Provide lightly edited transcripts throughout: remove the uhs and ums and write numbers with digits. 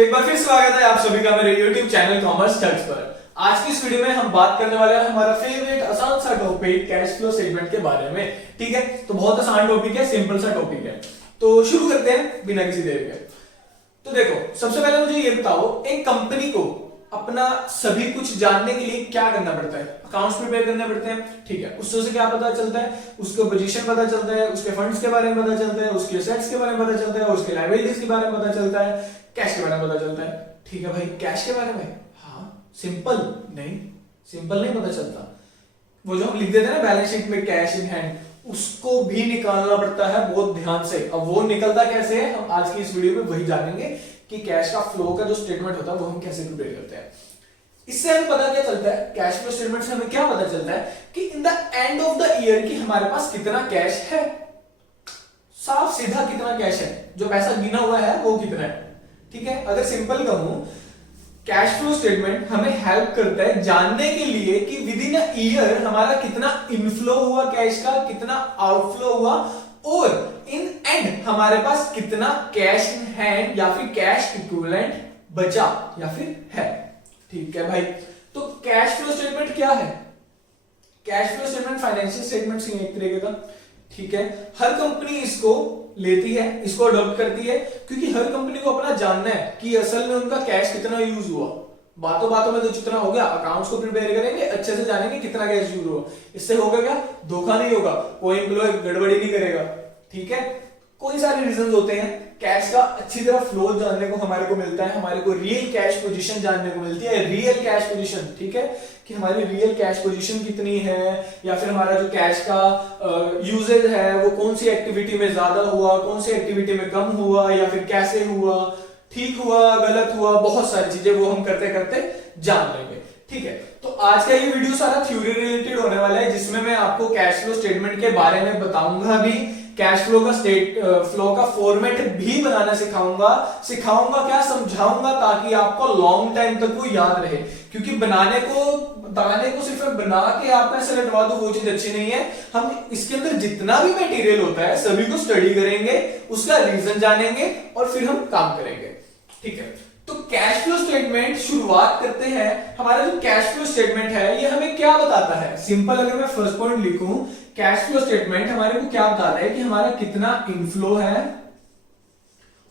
एक बार फिर स्वागत है आप सभी का मेरे YouTube चैनल कॉमर्स टक्स पर। आज की इस वीडियो में हम बात करने वाले हैं हमारा फेवरेट आसान सा टॉपिक कैश फ्लो स्टेटमेंट के बारे में। ठीक है, तो बहुत आसान टॉपिक है, सिंपल सा टॉपिक है। तो शुरू करते हैं बिना किसी देर के। तो देखो, सबसे पहले मुझे ये बताओ, एक कंपनी को अपना सभी कुछ जानने के लिए क्या करना पड़ता है? अकाउंट्स प्रिपेयर करने पड़ते हैं। ठीक है, उससे क्या पता चलता है? उसको पोजीशन पता चलता है, उसके फंड्स के बारे में पता चलता है, उसके एसेट्स के बारे में पता चलता है, उसके लायबिलिटीज के बारे में पता चलता है, कैश के बारे में पता चलता है। ठीक है भाई, कैश के बारे में हाँ सिंपल नहीं पता चलता। वो जो हम लिख देते हैं ना बैलेंस शीट में कैश इन हैंड, उसको भी निकालना पड़ता है बहुत ध्यान से। अब वो निकलता कैसे है, हम आज की इस वीडियो में वही जानेंगे कि कैश का फ्लो का जो स्टेटमेंट होता है वो हम कैसे प्रिपेयर करते हैं। इससे हमें पता क्या चलता है, कैश फ्लो स्टेटमेंट से हमें क्या पता चलता है कि in the end of the year की हमारे पास कितना कैश है। साफ सीधा कितना कैश है, जो पैसा गिना हुआ है वो कितना है। ठीक है, अगर सिंपल कहूं, कैश फ्लो स्टेटमेंट हमें हेल्प करता है जानने के लिए कि विद इन अ ईयर हमारा कितना इनफ्लो हुआ कैश का, कितना आउटफ्लो हुआ, और इन एंड हमारे पास कितना कैश इन हैंड या फिर कैश इक्विवेलेंट बचा या फिर है। ठीक है भाई, तो कैश फ्लो स्टेटमेंट क्या है? Cash flow statement financial statement से एक तरीके का। ठीक है, हर कंपनी इसको लेती है, इसको अडॉप्ट करती है, क्योंकि हर कंपनी को अपना जानना है कि असल में उनका कैश कितना यूज हुआ। बातों बातों में तो जितना हो गया, अकाउंट्स को प्रिपेयर करेंगे, अच्छे से जानेंगे कितना कैश यूज हुआ। इससे होगा क्या, धोखा नहीं होगा, कोई एम्प्लॉय गड़बड़ी नहीं करेगा। ठीक है, कोई सारे रीजंस होते हैं। कैश का अच्छी तरह फ्लो जानने को हमारे को मिलता है, हमारे को रियल कैश पोजीशन जानने को मिलती है, रियल कैश पोजीशन। ठीक है, कि हमारी रियल कैश पोजीशन कितनी है, या फिर हमारा जो कैश का यूजेज है वो कौन सी एक्टिविटी में ज्यादा हुआ, कौन सी एक्टिविटी में कम हुआ, या फिर कैसे हुआ, ठीक हुआ, गलत हुआ, बहुत सारी चीजें वो हम करते करते जान लेंगे। ठीक है, तो आज का ये वीडियो सारा थ्योरी रिलेटेड होने वाला है, जिसमें मैं आपको कैश फ्लो स्टेटमेंट के बारे में बताऊंगा भी, कैश फ्लो का फ्लो का फॉर्मेट भी बनाना सिखाऊंगा क्या, समझाऊंगा, ताकि आपको लॉन्ग टाइम तक वो याद रहे। क्योंकि बनाने को सिर्फ बना के आप ऐसे रटवा दो वो चीज अच्छी नहीं है। हम इसके अंदर जितना भी मटेरियल होता है सभी को स्टडी करेंगे, उसका रीजन जानेंगे और फिर हम काम करेंगे। ठीक है, तो कैश फ्लो स्टेटमेंट शुरुआत करते हैं। हमारा जो कैश फ्लो स्टेटमेंट है ये हमें क्या बताता है? सिंपल अगर मैं फर्स्ट पॉइंट लिखूं, कैश फ्लो स्टेटमेंट हमारे को क्या बताता है कि हमारा कितना इनफ्लो है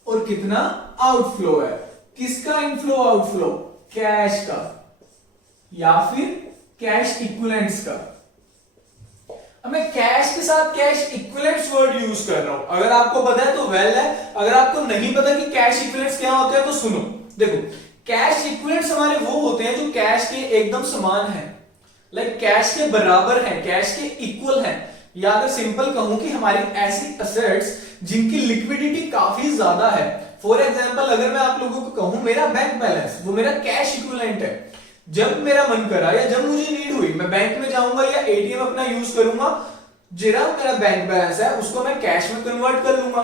और कितना आउटफ्लो है। किसका इनफ्लो आउटफ्लो? कैश का या फिर कैश इक्विवेलेंट्स का। अब मैं कैश के साथ कैश इक्विवेलेंट्स वर्ड यूज कर रहा हूं। अगर आपको पता है तो वेल है, अगर आपको नहीं पता कि कैश इक्विवेलेंट्स क्या होते हैं तो सुनो। देखो, कैश इक्विवेलेंट्स हमारे वो होते हैं जो कैश के एकदम समान है, लाइक कैश के बराबर है, कैश के इक्वल है। या अगर सिंपल कहूं कि हमारी ऐसी एसेट्स जिनकी लिक्विडिटी काफी ज्यादा है। फॉर एग्जांपल, अगर मैं आप लोगों को कहूं मेरा बैंक बैलेंस वो मेरा कैश इक्विवेलेंट है। जब मेरा मन करा या जब मुझे नीड हुई मैं बैंक में जाऊंगा या एटीएम अपना यूज करूंगा, जरा मेरा बैंक बैलेंस है उसको मैं कैश में कन्वर्ट कर लूंगा।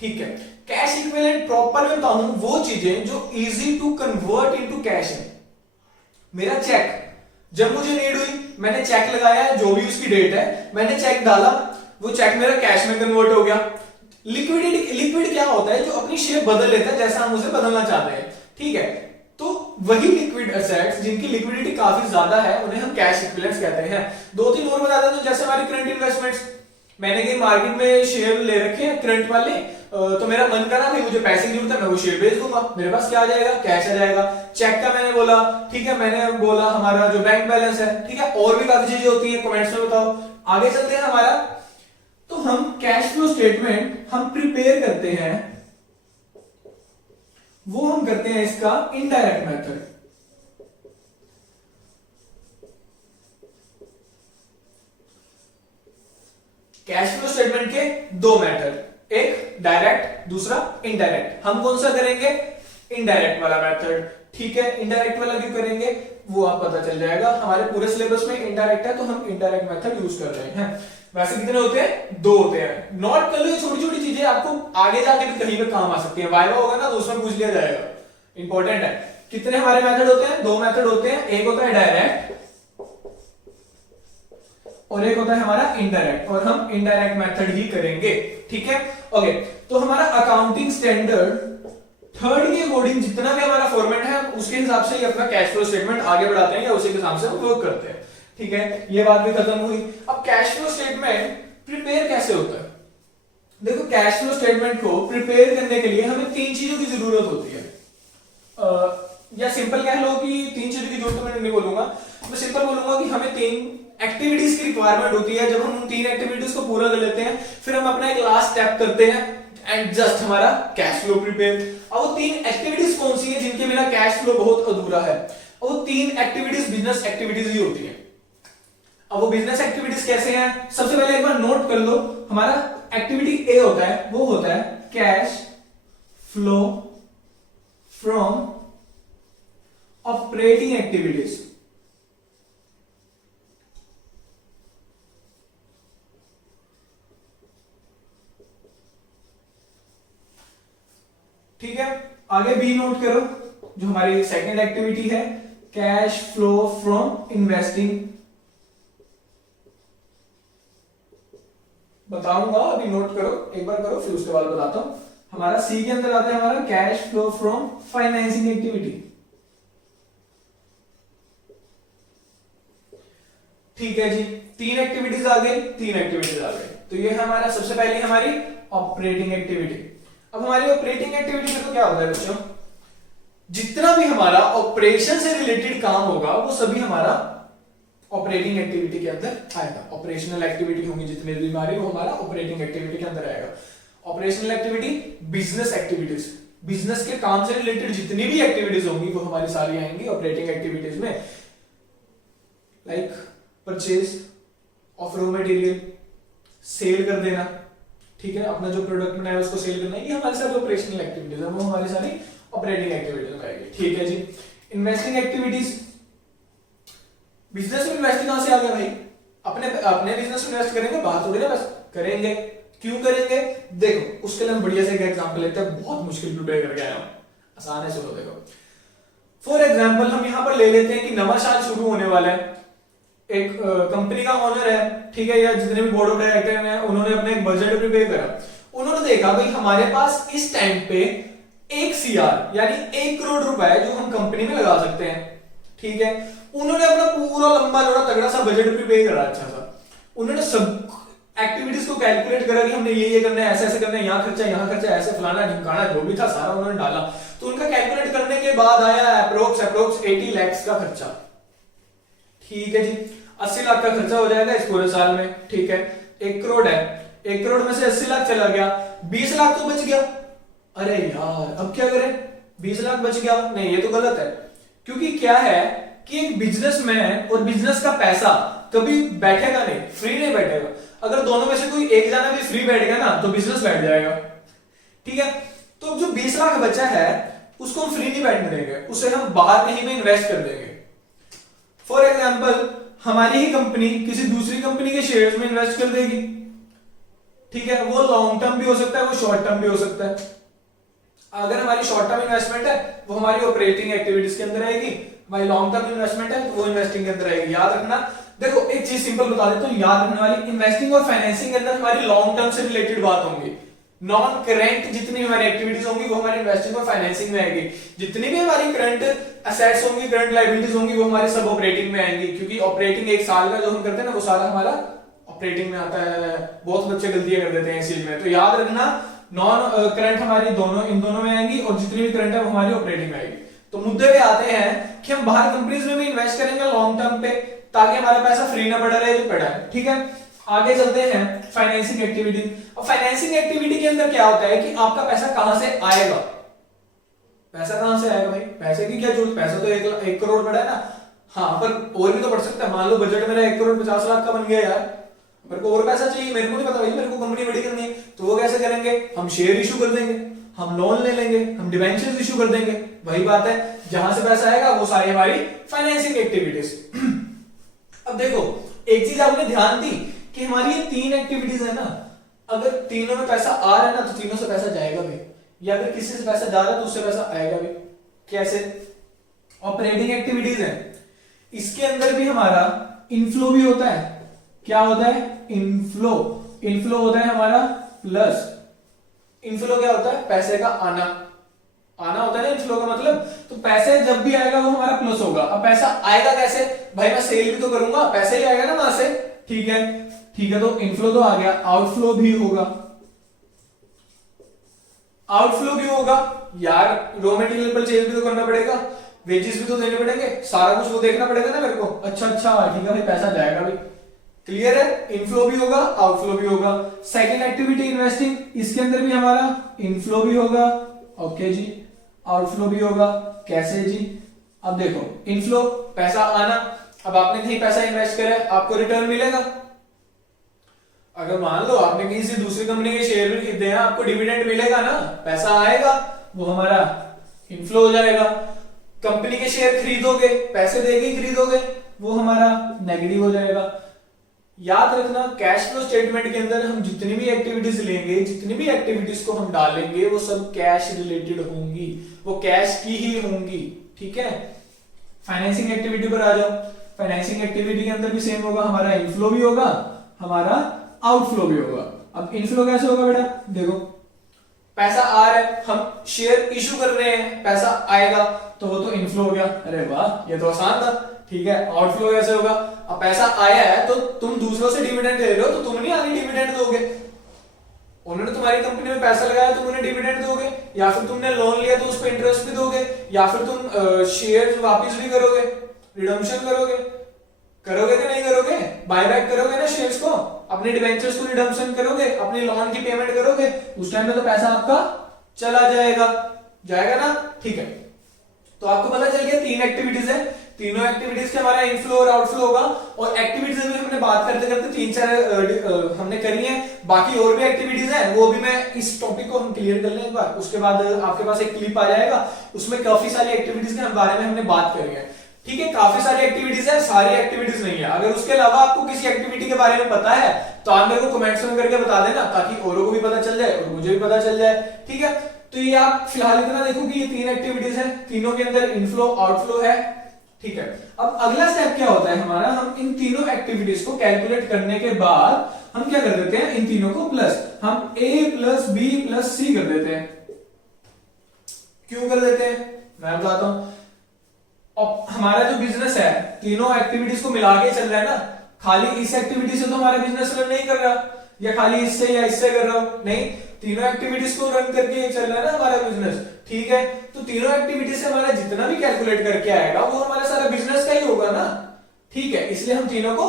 ठीक है, कैश इक्विवेलेंट प्रॉपर में बताऊं वो चीजें जो easy to convert into cash है। मेरा चेक, जब मुझे नीड हुई मैंने चेक लगाया, जो भी उसकी डेट है मैंने चेक डाला, वो चेक मेरा कैश में कन्वर्ट हो गया। लिक्विड क्या होता है? जो अपनी शेप बदल लेता है जैसा हम उसे बदलना चाहते हैं। ठीक है, तो वही लिक्विड एसेट्स जिनकी लिक्विडिटी काफी ज्यादा है उन्हें हम कैश इक्विवेलेंट्स कहते हैं। दो तीन और बता दें तो जैसे हमारी करंट इन्वेस्टमेंट्स, मैंने कहीं मार्केट में शेयर ले रखे हैं करंट वाले, तो मेरा मन करा भाई मुझे पैसे की जरूरत है, मैं वो शेयर बेच दूंगा, मेरे पास क्या आ जाएगा? कैश आ जाएगा। चेक का मैंने बोला, ठीक है, मैंने बोला हमारा जो बैंक बैलेंस है। ठीक है, और भी काफी चीजें होती है, कमेंट्स में बताओ। आगे चलते हैं हमारा, तो हम कैश फ्लो स्टेटमेंट हम प्रिपेयर करते हैं, वो हम करते हैं इसका indirect method. Cash flow statement के दो मेथड, एक डायरेक्ट, दूसरा इनडायरेक्ट। हम कौन सा करेंगे? इनडायरेक्ट वाला मेथड। ठीक है, इनडायरेक्ट वाला क्यों करेंगे वो आप पता चल जाएगा। हमारे पूरे सिलेबस में इनडायरेक्ट है तो हम इनडायरेक्ट मेथड यूज कर रहे हैं। वैसे कितने होते हैं? दो होते हैं। नोट कर लो, ये छोटी छोटी चीजें आपको आगे जाके भी कहीं पे काम आ सकती है। वाइवा होगा ना तो उसमें पूछ लिया जाएगा, इंपॉर्टेंट है। कितने हमारे मेथड होते हैं? दो मेथड होते हैं, एक होता है डायरेक्ट और एक होता है हमारा इनडायरेक्ट, और हम इनडायरेक्ट मेथड ही करेंगे। ठीक है, ओके। तो हमारा अकाउंटिंग स्टैंडर्ड थर्ड के अकॉर्डिंग जितना भी हमारा फॉर्मेट है उसके हिसाब से ही अपना कैश फ्लो स्टेटमेंट आगे बढ़ाते हैं या उसी के हिसाब से हम वर्क करते हैं। ठीक है, ये बात भी खत्म हुई। अब कैश फ्लो स्टेटमेंट प्रिपेयर कैसे होता है? देखो, कैश फ्लो स्टेटमेंट को प्रिपेयर करने के लिए हमें तीन चीजों की जरूरत होती है। या सिंपल कह लो कि तीन चीजों की जरूरत मैं नहीं बोलूंगा, मैं सिंपल बोलूंगा कि हमें तीन एक्टिविटीज की रिक्वायरमेंट होती है। जब हम उन तीन एक्टिविटीज को पूरा कर लेते हैं फिर हम अपना एक लास्ट स्टेप करते हैं एंड जस्ट हमारा कैश फ्लो प्रिपेयर। अब वो तीन एक्टिविटीज कौन सी है जिनके बिना कैश फ्लो बहुत अधूरा है? और वो तीन एक्टिविटीज बिजनेस एक्टिविटीज ही होती है। अब वो बिजनेस एक्टिविटीज कैसे हैं? सबसे पहले एक बार नोट कर लो, हमारा एक्टिविटी ए होता है, वो होता है cash flow from operating activities. ठीक है, आगे बी नोट करो, जो हमारी सेकंड एक्टिविटी है कैश फ्लो फ्रॉम इन्वेस्टिंग। बताऊंगा, अभी नोट करो, एक बार करो फिर उसके बाद बताता हूं। हमारा सी के अंदर आता है हमारा cash flow from financing activity. ठीक है जी, तीन एक्टिविटीज आ गई, तीन एक्टिविटीज आ गई। तो ये है हमारा सबसे पहले हमारी ऑपरेटिंग एक्टिविटी। अब हमारी ऑपरेटिंग एक्टिविटी में तो क्या होता है बच्चों, जितना भी हमारा ऑपरेशन से रिलेटेड काम होगा वो सभी हमारा ऑपरेटिंग एक्टिविटी के अंदर आएगा। ऑपरेशनल एक्टिविटी होंगी जितने भी हमारे, वो हमारा ऑपरेटिंग एक्टिविटी के अंदर आएगा। Operational activity, business activities, business के काम से रिलेटेड जितनी भी एक्टिविटीज होंगी वो हमारी सारी आएंगी ऑपरेटिंग एक्टिविटीज में। Like purchase of raw material, sell कर देना, ठीक है, अपना जो प्रोडक्ट बनाया उसको सेल करना, ये हमारी सारी ऑपरेशनल एक्टिविटीज है, वो हमारी सारी ऑपरेटिंग एक्टिविटीज में आएगी। ठीक है जी, इन्वेस्टिंग एक्टिविटीज, बिजनेस में इन्वेस्ट कहां से आ गया भाई? अपने अपने बिजनेस में इन्वेस्ट करेंगे, बाहर थोड़ी ना बस करेंगे। क्यों करेंगे? देखो, उसके लिए हम बढ़िया से एक एग्जांपल लेते हैं, बहुत मुश्किल प्रिपेयर करके आया हूं, आसान है, सुनो। देखो, फॉर एग्जांपल हम यहां पर ले लेते हैं कि नवा साल शुरू होने वाला है, एक कंपनी का ओनर है, ठीक है, या जितने भी बोर्ड ऑफ डायरेक्टर हैं उन्होंने अपना एक बजट प्रिपेयर करा। उन्होंने देखा भाई हमारे पास इस टाइम पे 1 CR यानी 1 करोड़ रुपए जो हम कंपनी में लगा सकते हैं। ठीक है, उन्होंने अपना पूरा लंबा लौड़ा तगड़ा सा बजट प्रिपेयर करा, अच्छा सा। उन्होंने सब एक्टिविटीज को कैलकुलेट करा कि हमने ये करना है, ऐसे ऐसे करना है, यहाँ खर्चा ऐसे फलाना ढिमकाना जो भी था सारा उन्होंने डाला। तो उनका कैलकुलेट करने के बाद आया अप्रोक्स 80 लाख का खर्चा। ठीक है जी, 80 लाख का खर्चा हो जाएगा इस पूरे साल में। ठीक है, 1 करोड़ है, 1 करोड़ में से 80 लाख चला गया, 20 लाख तो बच गया। अरे यार अब क्या करें, 20 लाख बच गया, नहीं ये तो गलत है। क्योंकि क्या है कि एक बिजनेसमैन और बिजनेस का पैसा कभी बैठेगा नहीं, फ्री नहीं बैठेगा। अगर दोनों में से कोई एक जना भी फ्री बैठ गया ना तो बिजनेस बैठ जाएगा। ठीक है, तो जो 20 लाख बचा है उसको हम फ्री नहीं बैठने देंगे, उसे हम बाहर कहीं में इन्वेस्ट कर देंगे। फॉर एग्जाम्पल हमारी ही कंपनी किसी दूसरी कंपनी के शेयर्स में इन्वेस्ट कर देगी। ठीक है, वो लॉन्ग टर्म भी हो सकता है, वो शॉर्ट टर्म भी हो सकता है। अगर हमारी शॉर्ट टर्म इन्वेस्टमेंट है वो हमारी ऑपरेटिंग एक्टिविटीज के अंदर आएगी, हमारी लॉन्ग टर्म इन्वेस्टमेंट है तो वो इन्वेस्टिंग के अंदर आएगी। याद रखना, देखो एक चीज सिंपल बता देता हूं, याद रखने वाली, इन्वेस्टिंग और फाइनेंसिंग के अंदर हमारी लॉन्ग टर्म से रिलेटेड बात होंगी। नॉन करेंट जितनी हमारी एक्टिविटीज होंगी वो हमारी इन्वेस्टिंग और फाइनेंसिंग में आएगी। जितनी भी हमारी करंट एसेट्स होंगी, करंट लायबिलिटीज होंगी, वो हमारे सब ऑपरेटिंग में आएंगी। क्योंकि ऑपरेटिंग एक साल का जो हम करते हैं ना वो सारा हमारा ऑपरेटिंग में आता है। बहुत बच्चे गलतियां कर देते हैं इस चीज में, तो याद रखना नॉन करंट हमारी दोनों इन दोनों में आएंगी और जितनी भी करंट है वो हमारी ऑपरेटिंग में आएगी। तो मुद्दे पे आते हैं कि हम बाहर कंपनीज में भी इन्वेस्ट करेंगे लॉन्ग टर्म पे ताकि हमारा पैसा फ्री ना पड़ा रहे जो पड़ा है। ठीक है, आगे चलते हैं फाइनेंसिंग एक्टिविटी। अब फाइनेंसिंग एक्टिविटी के अंदर क्या होता है कि आपका पैसा कहां से आएगा? पैसा कहां से आएगा भाई? पैसे की क्या जरूरत, पैसा तो 1 करोड़ पड़ा है ना। हाँ, पर और भी तो बढ़ सकता है। मान लो बजट मेरा 1 करोड़ 50 लाख का बन गया यार, मेरे को और पैसा चाहिए, मेरे को नहीं पता भाई, मेरे को कंपनी बड़ी करनी है, तो वो कैसे करेंगे? हम शेयर इशू कर देंगे, हम लोन ले लेंगे, हम डिबेंचर्स इशू कर देंगे। वही बात है, जहां से पैसा आएगा वो सारी हमारी फाइनेंसिंग एक्टिविटीज। अब देखो एक चीज आपने ध्यान दी कि हमारी ये 3 एक्टिविटीज है ना, अगर तीनों में पैसा आ रहा है ना तो तीनों से पैसा जाएगा भी, या अगर किसी से पैसा जा रहा है तो उससे पैसा आएगा भी। कैसे? ऑपरेटिंग एक्टिविटीज है, इसके अंदर भी हमारा इनफ्लो भी होता है। क्या होता है? इनफ्लो। इनफ्लो होता है हमारा प्लस, इनफ्लो क्या होता है? पैसे का आना, आना होता है ना इनफ्लो का मतलब। तो पैसे जब भी आएगा वो हमारा प्लस होगा। अब पैसा आएगा कैसे भाई, मैं सेल भी तो करूंगा, पैसे ही आएगा ना वहां से। ठीक है, ठीक है, तो इनफ्लो तो आ गया, आउटफ्लो भी होगा। आउटफ्लो क्यों होगा यार, रॉ मटेरियल परचेज भी तो करना पड़ेगा, वेजेस भी तो देने पड़ेंगे, सारा कुछ वो देखना पड़ेगा ना मेरे को। अच्छा अच्छा ठीक है भाई, पैसा जाएगा भाई, क्लियर है। इनफ्लो भी होगा, आउटफ्लो भी होगा। सेकंड एक्टिविटी इन्वेस्टिंग, इसके अंदर भी हमारा इनफ्लो भी होगा, ओके जी, आउटफ्लो भी होगा। कैसे जी, अब देखो इनफ्लो पैसा आना, अब आपने कहीं पैसा इन्वेस्ट करा है, आपको रिटर्न मिलेगा। अगर मान लो आपने कहीं से दूसरी कंपनी के शेयर भी खरीदे हैं, आपको डिविडेंड मिलेगा ना, पैसा आएगा, वो हमारा इनफ्लो हो जाएगा। कंपनी के शेयर खरीदोगे, पैसे देके ही खरीदोगे, वो हमारा नेगेटिव हो जाएगा। याद रखना कैश फ्लो स्टेटमेंट के अंदर हम जितनी भी एक्टिविटीज लेंगे, जितनी भी एक्टिविटीज को हम डालेंगे, वो सब कैश रिलेटेड होंगी, वो कैश की ही होंगी। ठीक है, फाइनेंसिंग एक्टिविटी पर आ जाओ। फाइनेंसिंग एक्टिविटी के अंदर भी सेम होगा, हमारा इनफ्लो भी होगा, हमारा आउटफ्लो भी होगा। अब इनफ्लो कैसे होगा बेटा, देखो पैसा आ रहा है, हम शेयर इशू कर रहे हैं, पैसा आएगा, तो वो तो इनफ्लो हो गया। अरे वाह, ये तो आसान था। ठीक है, आउटफ्लो कैसे होगा, अब पैसा आया है तो तुम दूसरों से डिविडेंड ले रहे हो, तो तुम नहीं आगे डिविडेंड दोगे, उन्होंने तुम्हारी कंपनी में पैसा लगाया, तुम उन्हें डिविडेंड दोगे, या फिर तुमने लोन लिया तो उस पर इंटरेस्ट भी दोगे, या फिर तुम शेयर वापस भी करोगे, रिडम्पशन करोगे, करोगे कि नहीं करोगे, बायबैक करोगे ना शेयर्स को, अपने डिवेंचर्स को रिडम्पशन करोगे, अपनी लोन की पेमेंट करोगे, उस टाइम में तो पैसा आपका चला जाएगा, जाएगा ना। ठीक है, तो आपको पता चल गया तीन एक्टिविटीज है, तीनों एक्टिविटीज के हमारा इनफ्लो और आउटफ्लो होगा। और एक्टिविटीज में हमने बात करते करते तीन चार हमने करी है, बाकी और भी एक्टिविटीज है, वो भी मैं इस टॉपिक को हम क्लियर कर लें एक बार, उसके बाद आपके पास एक क्लिप आ जाएगा, उसमें काफी सारी एक्टिविटीज के बारे में हमने बात करी है। ठीक है, काफी सारी एक्टिविटीज है, सारी एक्टिविटीज नहीं है। अगर उसके अलावा आपको किसी एक्टिविटी के बारे में पता है तो आप मेरे को कमेंट्स में करके बता देना, ताकि औरों को भी पता चल जाए और मुझे भी पता चल जाए। ठीक है, तो ये आप फिलहाल इतना देखो कि ये तीन एक्टिविटीज है, तीनों के अंदर इनफ्लो आउटफ्लो है। ठीक है, अब अगला स्टेप क्या होता है हमारा, हम इन तीनों एक्टिविटीज को कैलकुलेट करने के बाद हम क्या कर देते हैं, इन तीनों को प्लस, हम A plus B plus C कर देते हैं। क्यों कर देते हैं मैं बताता हूं। अब हमारा जो बिजनेस है तीनों एक्टिविटीज को मिला के चल रहा है ना, खाली इस एक्टिविटी से तो हमारा बिजनेस रन नहीं कर रहा, या खाली इससे या इससे कर रहा हूं, नहीं, तीनों एक्टिविटीज को रन करके चल रहा है ना हमारा बिजनेस। ठीक है, तो तीनों एक्टिविटी से हमारा जितना भी कैलकुलेट करके आएगा वो हमारा सारा बिजनेस का ही होगा ना। ठीक है, इसलिए हम तीनों को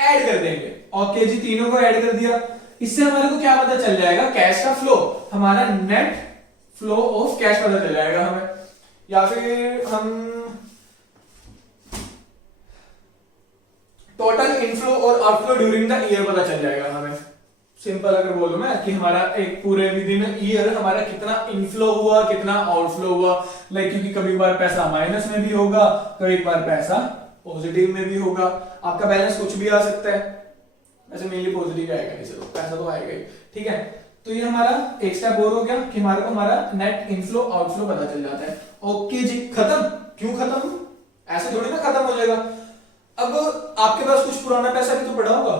ऐड कर देंगे। ओके जी, तीनों को ऐड कर दिया, इससे हमारे को क्या पता चल जाएगा, कैश का फ्लो, हमारा नेट फ्लो ऑफ कैश पता चल जाएगा हमें, या फिर हम टोटल इनफ्लो और आउटफ्लो ड्यूरिंग द ईयर पता चल जाएगा हमें। सिंपल अगर बोलूं मैं कि हमारा एक पूरे विद इन ईयर हमारा कितना इनफ्लो हुआ, कितना आउटफ्लो हुआ, लाइक क्योंकि कभी बार पैसा माइनस में भी होगा, कभी बार पैसा पॉजिटिव में भी होगा, आपका बैलेंस कुछ भी आ सकता है, वैसे मेनली पॉजिटिव आएगा, नहीं चलो पैसा तो आएगा ही। ठीक है, तो ये हमारा एक स्टेप और हो गया कि हमारे को हमारा नेट इनफ्लो आउटफ्लो पता चल जाता है। ओके जी, खत्म। क्यों खत्म, ऐसे थोड़ी ना खत्म हो जाएगा। अब आपके पास कुछ पुराना पैसा भी तो पड़ा होगा,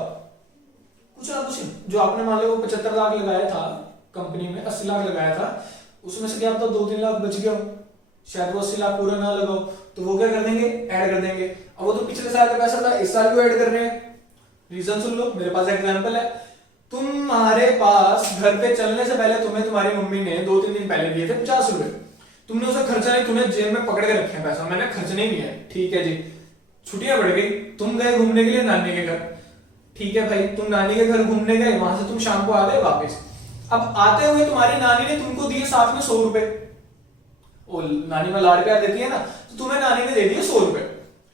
कुछ ना कुछ, जो आपने मान लो 75 लाख लगाया था कंपनी में, 80 लाख लगाया था, उसमें से क्या पता 2-3 लाख बच गया, शायद वो 80 लाख पूरा ना लगाओ, तो वो क्या कर देंगे, ऐड कर देंगे। अब वो तो पिछले साल का पैसा था, इस साल को ऐड कर रहे हैं। रीजन सुन लो, मेरे पास एग्जांपल है, तुम्हारे पास घर पे चलने से पहले तुम्हें तुम्हारी मम्मी ने 2-3 दिन पहले दिए थे 50 रुपए, तुमने उसे खर्चा नहीं, तुमने जेब में पकड़ के रखे हैं पैसा, मैंने खर्चने नहीं है। ठीक है जी, छुट्टियां बढ़ गई, तुम गए घूमने के लिए नानी के घर। ठीक है भाई, तुम नानी के घर घूमने गए, वहां से तुम शाम को आ गए वापस। अब आते हुए तुम्हारी नानी ने तुमको दिए साथ में 100 रुपए, वो नानी में लाड़ प्यार देती है ना, तो तुम्हें नानी ने दे दिए 100 रुपए।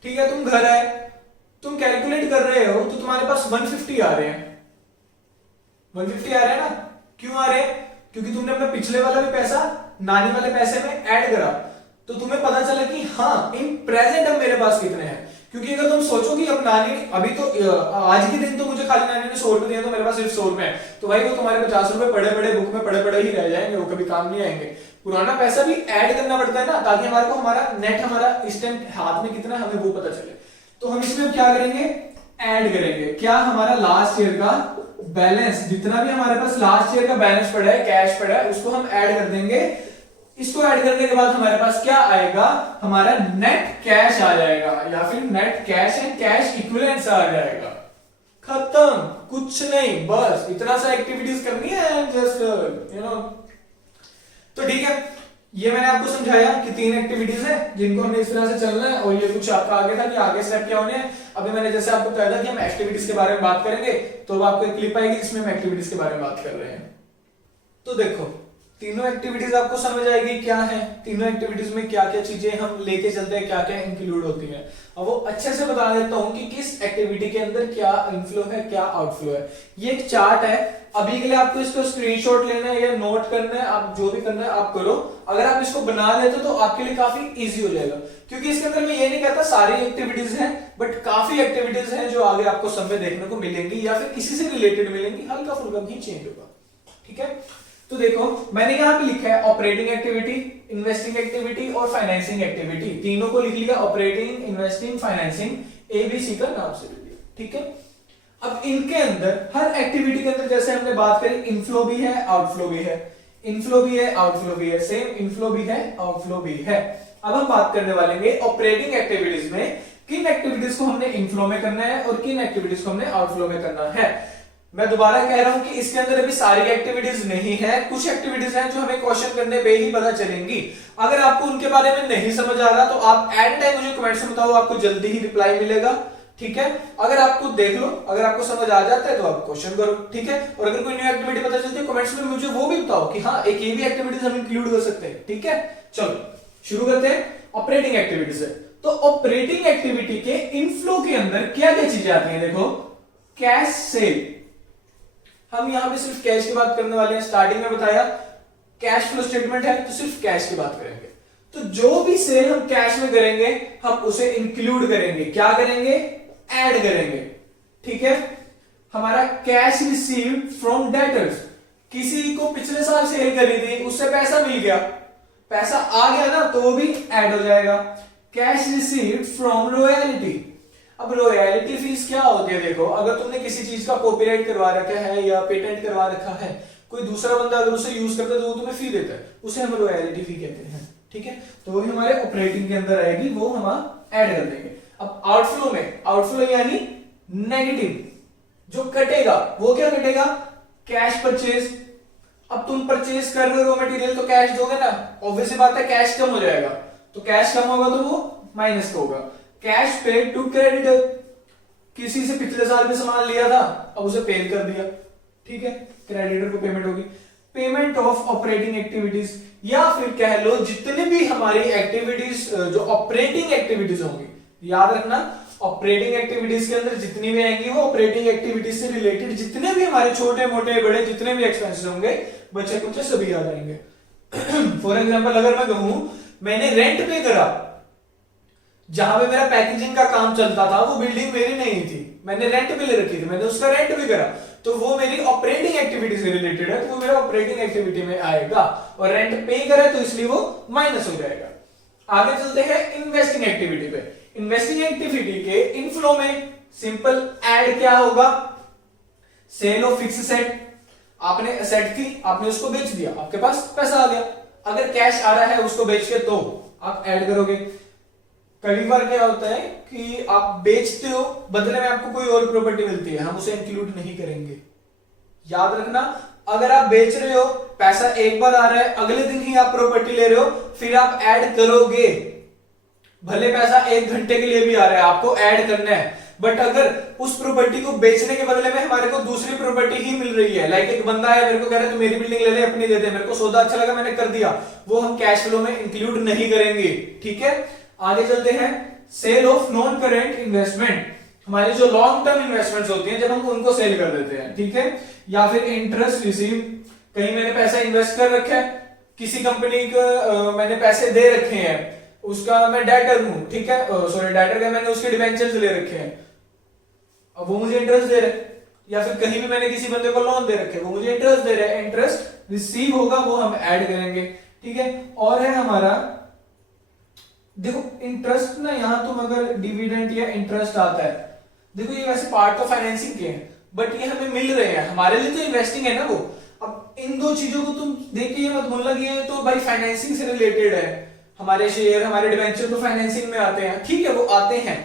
ठीक है, तुम घर आए, तुम कैलकुलेट कर रहे हो तो तुम्हारे पास 150 आ रहे हैं, 150 आ रहे हैं ना। क्यों आ रहे हैं, क्योंकि तुमने अपना पिछले वाला भी पैसा नानी वाले पैसे में ऐड करा, तो तुम्हें पता चला कि हाँ इन प्रेजेंट अब मेरे पास कितने हैं। क्योंकि अगर तुम सोचो कि अब नानी अभी तो आज के दिन तो मुझे खाली नानी ने 100 रुपए दिए तो मेरे पास सिर्फ 100 रुपए है, तो भाई वो तुम्हारे 50 रुपए पड़े पड़े बुक में पड़े पड़े ही रह जाएंगे, वो कभी काम नहीं आएंगे। पुराना पैसा भी ऐड करना पड़ता है ना, ताकि हमारे को हमारा नेट हमारा इस टाइम हाथ में कितना हमें वो पता चले। तो हम इसमें क्या करेंगे, ऐड करेंगे। क्या, हमारा लास्ट ईयर का बैलेंस, जितना भी हमारे पास लास्ट ईयर का बैलेंस पड़ा है, कैश पड़ा है, उसको हम ऐड कर देंगे इसको ऐड करने के बाद हमारे पास क्या आएगा, हमारा नेट कैश आ जाएगा, या फिर net cash and cash equivalents आ जाएगा। खत्म, कुछ नहीं, बस इतना सा एक्टिविटीज करनी है, जस्ट तो ठीक है, ये मैंने आपको समझाया कि 3 एक्टिविटीज है जिनको हमें इस तरह से चलना है, और ये कुछ आपका आगे था कि आगे स्टेप क्या होने हैं। अभी मैंने जैसे आपको बताया था कि हम एक्टिविटीज के बारे में बात करेंगे, तो अब आपको एक क्लिप आएगी जिसमें हम एक्टिविटीज के बारे में बात कर रहे हैं। तो देखो, तीनों एक्टिविटीज आपको समझ आएगी क्या है, तीनों एक्टिविटीज में क्या क्या चीजें हम लेके चलते हैं, क्या क्या इंक्लूड होती है। अब वो अच्छे से बता देता हूं कि किस एक्टिविटी के अंदर क्या इनफ्लो है, क्या आउटफ्लो है। ये एक चार्ट है, अभी के लिए आपको इसको स्क्रीनशॉट लेना है या नोट करना है, आप जो भी करना है आप करो। अगर आप इसको बना लेते तो आपके लिए काफी इजी हो जाएगा, क्योंकि इसके अंदर मैं ये नहीं कहता सारी एक्टिविटीज हैं, बट काफी एक्टिविटीज हैं जो आगे आपको सब में देखने को मिलेंगी, या फिर किसी से रिलेटेड मिलेंगी, हल्का फुल्का भी चेंज होगा। ठीक है, तो देखो मैंने यहां पे लिखा है ऑपरेटिंग एक्टिविटी, इन्वेस्टिंग एक्टिविटी और फाइनेंसिंग एक्टिविटी, तीनों को लिख लिया, ऑपरेटिंग, इन्वेस्टिंग, फाइनेंसिंग, एबीसी का नाम से लिख लिया। ठीक है, अब इनके अंदर हर एक्टिविटी के अंदर जैसे हमने बात करी, इनफ्लो भी है, आउटफ्लो भी है, इनफ्लो भी है, आउटफ्लो भी है, सेम इनफ्लो भी है, आउटफ्लो भी है। अब हम बात करने वाले हैं ऑपरेटिंग एक्टिविटीज में किन एक्टिविटीज को हमने इनफ्लो में करना है और किन एक्टिविटीज को हमने आउटफ्लो में करना है। मैं दोबारा कह रहा हूं कि इसके अंदर अभी सारी एक्टिविटीज नहीं है, कुछ एक्टिविटीज हैं जो हमें क्वेश्चन करने पे ही पता चलेंगी। अगर आपको उनके बारे में नहीं समझ आ रहा तो आप एट टाइम मुझे कमेंट्स में बताओ, आपको जल्दी ही रिप्लाई मिलेगा। ठीक है, अगर आपको देख लो, अगर आपको समझ आ जाता है तो आप क्वेश्चन करो। ठीक है, और अगर कोई न्यू एक्टिविटी पता चलती है कमेंट्स में मुझे वो भी बताओ कि हाँ एक ये भी एक्टिविटीज हम इंक्लूड कर सकते हैं। ठीक है, चलो शुरू करते हैं। ऑपरेटिंग एक्टिविटी से, तो ऑपरेटिंग एक्टिविटी के इनफ्लो के अंदर क्या क्या चीजें आती हैं, देखो कैश सेल, हम यहां पे सिर्फ कैश की बात करने वाले हैं। स्टार्टिंग में बताया कैश फ्लो स्टेटमेंट है तो सिर्फ कैश की बात करेंगे, तो जो भी सेल हम कैश में करेंगे हम उसे इंक्लूड करेंगे, क्या करेंगे, ऐड करेंगे। ठीक है, हमारा कैश रिसीव्ड फ्रॉम डेटर्स, किसी को पिछले साल सेल करी थी उससे पैसा मिल गया, पैसा आ गया ना, तो वो भी ऐड हो जाएगा। कैश रिसीव्ड फ्रॉम रॉयल्टी, अब रॉयल्टी फीस क्या होती है, देखो अगर तुमने किसी चीज का कॉपीराइट करवा रखा है या पेटेंट करवा रखा है, कोई दूसरा बंदा अगर उसे यूज करता है तो वो तुम्हें फी देता है, उसे हम रॉयल्टी फी कहते हैं। ठीक है, तो वो भी हमारे ऑपरेटिंग के अंदर आएगी, वो हम ऐड कर देंगे। अब आउटफ्लो में, आउटफ्लो यानी नेगेटिव, जो कटेगा वो क्या कटेगा, कैश परचेज। अब तुम परचेज कर रहे हो रॉ मटेरियल तो कैश दोगे ना, ऑब्वियस बात है कैश कम हो जाएगा, तो कैश कम होगा तो वो माइनस का होगा। कैश पेड टू क्रेडिटर, किसी से पिछले साल में सामान लिया था अब उसे पे कर दिया। ठीक है, क्रेडिटर को पेमेंट होगी। पेमेंट ऑफ ऑपरेटिंग एक्टिविटीज, या फिर कह लो जितने भी हमारी एक्टिविटीज जो ऑपरेटिंग एक्टिविटीज होंगी, याद रखना ऑपरेटिंग एक्टिविटीज के अंदर जितनी भी आएंगी वो ऑपरेटिंग एक्टिविटीज से रिलेटेड जितने भी हमारे छोटे मोटे बड़े जितने भी एक्सपेंसेस होंगे बच्चे कुछ सभी आ जाएंगे। फॉर एग्जाम्पल अगर मैं कहूं मैंने रेंट पे करा, जहां पे मेरा पैकेजिंग का काम चलता था वो बिल्डिंग मेरी नहीं थी, मैंने रेंट पे ले रखी थी, मैंने उसका रेंट भी करा, तो वो मेरी ऑपरेटिंग एक्टिविटी से रिलेटेड है, तो वो मेरा ऑपरेटिंग एक्टिविटी में आएगा, और रेंट पे करे तो इसलिए वो माइनस हो जाएगा। आगे चलते हैं इन्वेस्टिंग एक्टिविटी पे। इन्वेस्टिंग एक्टिविटी के इनफ्लो में सिंपल ऐड क्या होगा, सेल ऑफ फिक्स सेट, आपने एसेट थी आपने उसको बेच दिया, आपके पास पैसा आ गया, अगर कैश आ रहा है उसको बेच के तो आप ऐड करोगे। कई बार क्या होता है कि आप बेचते हो बदले में आपको कोई और प्रॉपर्टी मिलती है, हम उसे इंक्लूड नहीं करेंगे। याद रखना, अगर आप बेच रहे हो पैसा एक बार आ रहा है, अगले दिन ही आप प्रॉपर्टी ले रहे हो, फिर आप ऐड करोगे, भले पैसा 1 घंटे के लिए भी आ रहा है आपको ऐड करना है, बट अगर उस प्रॉपर्टी को बेचने के बदले में हमारे को दूसरी प्रॉपर्टी ही मिल रही है, लाइक एक बंदा है मेरे को कह रहा है तू मेरी बिल्डिंग ले ले अपनी दे दे, मेरे को सौदा अच्छा लगा मैंने कर दिया, वो हम कैश फ्लो में इंक्लूड नहीं करेंगे। ठीक है, आगे चलते हैं sale of non current investment, हमारी जो लॉन्ग टर्म इन्वेस्टमेंट्स होती हैं जब हम उनको सेल कर देते हैं। ठीक है, या फिर इंटरेस्ट रिसीव, कहीं मैंने पैसा इन्वेस्ट कर रखा है, किसी कंपनी को मैंने पैसे दे रखे हैं, उसका मैं डेटर हूं, ठीक है, सॉरी डेटर का मैंने उसके डिबेंचर्स ले रखे हैं, अब वो मुझे इंटरेस्ट दे रहे, या फिर कहीं भी मैंने किसी बंदे को लोन दे रखे वो मुझे इंटरेस्ट दे रहे हैं, इंटरेस्ट रिसीव होगा वो हम ऐड करेंगे। ठीक है, और है हमारा देखो इंटरेस्ट ना, यहां तुम अगर डिविडेंड या इंटरेस्ट आता है, देखो ये वैसे पार्ट तो फाइनेंसिंग के हैं बट ये हमें मिल रहे हैं, हमारे लिए तो इन्वेस्टिंग है ना वो। अब इन दो चीजों को तुम देख के ये मत बोलना कि ये तो भाई फाइनेंसिंग से रिलेटेड है, हमारे शेयर हमारे डिवेंचर तो फाइनेंसिंग में आते हैं, ठीक है वो आते हैं,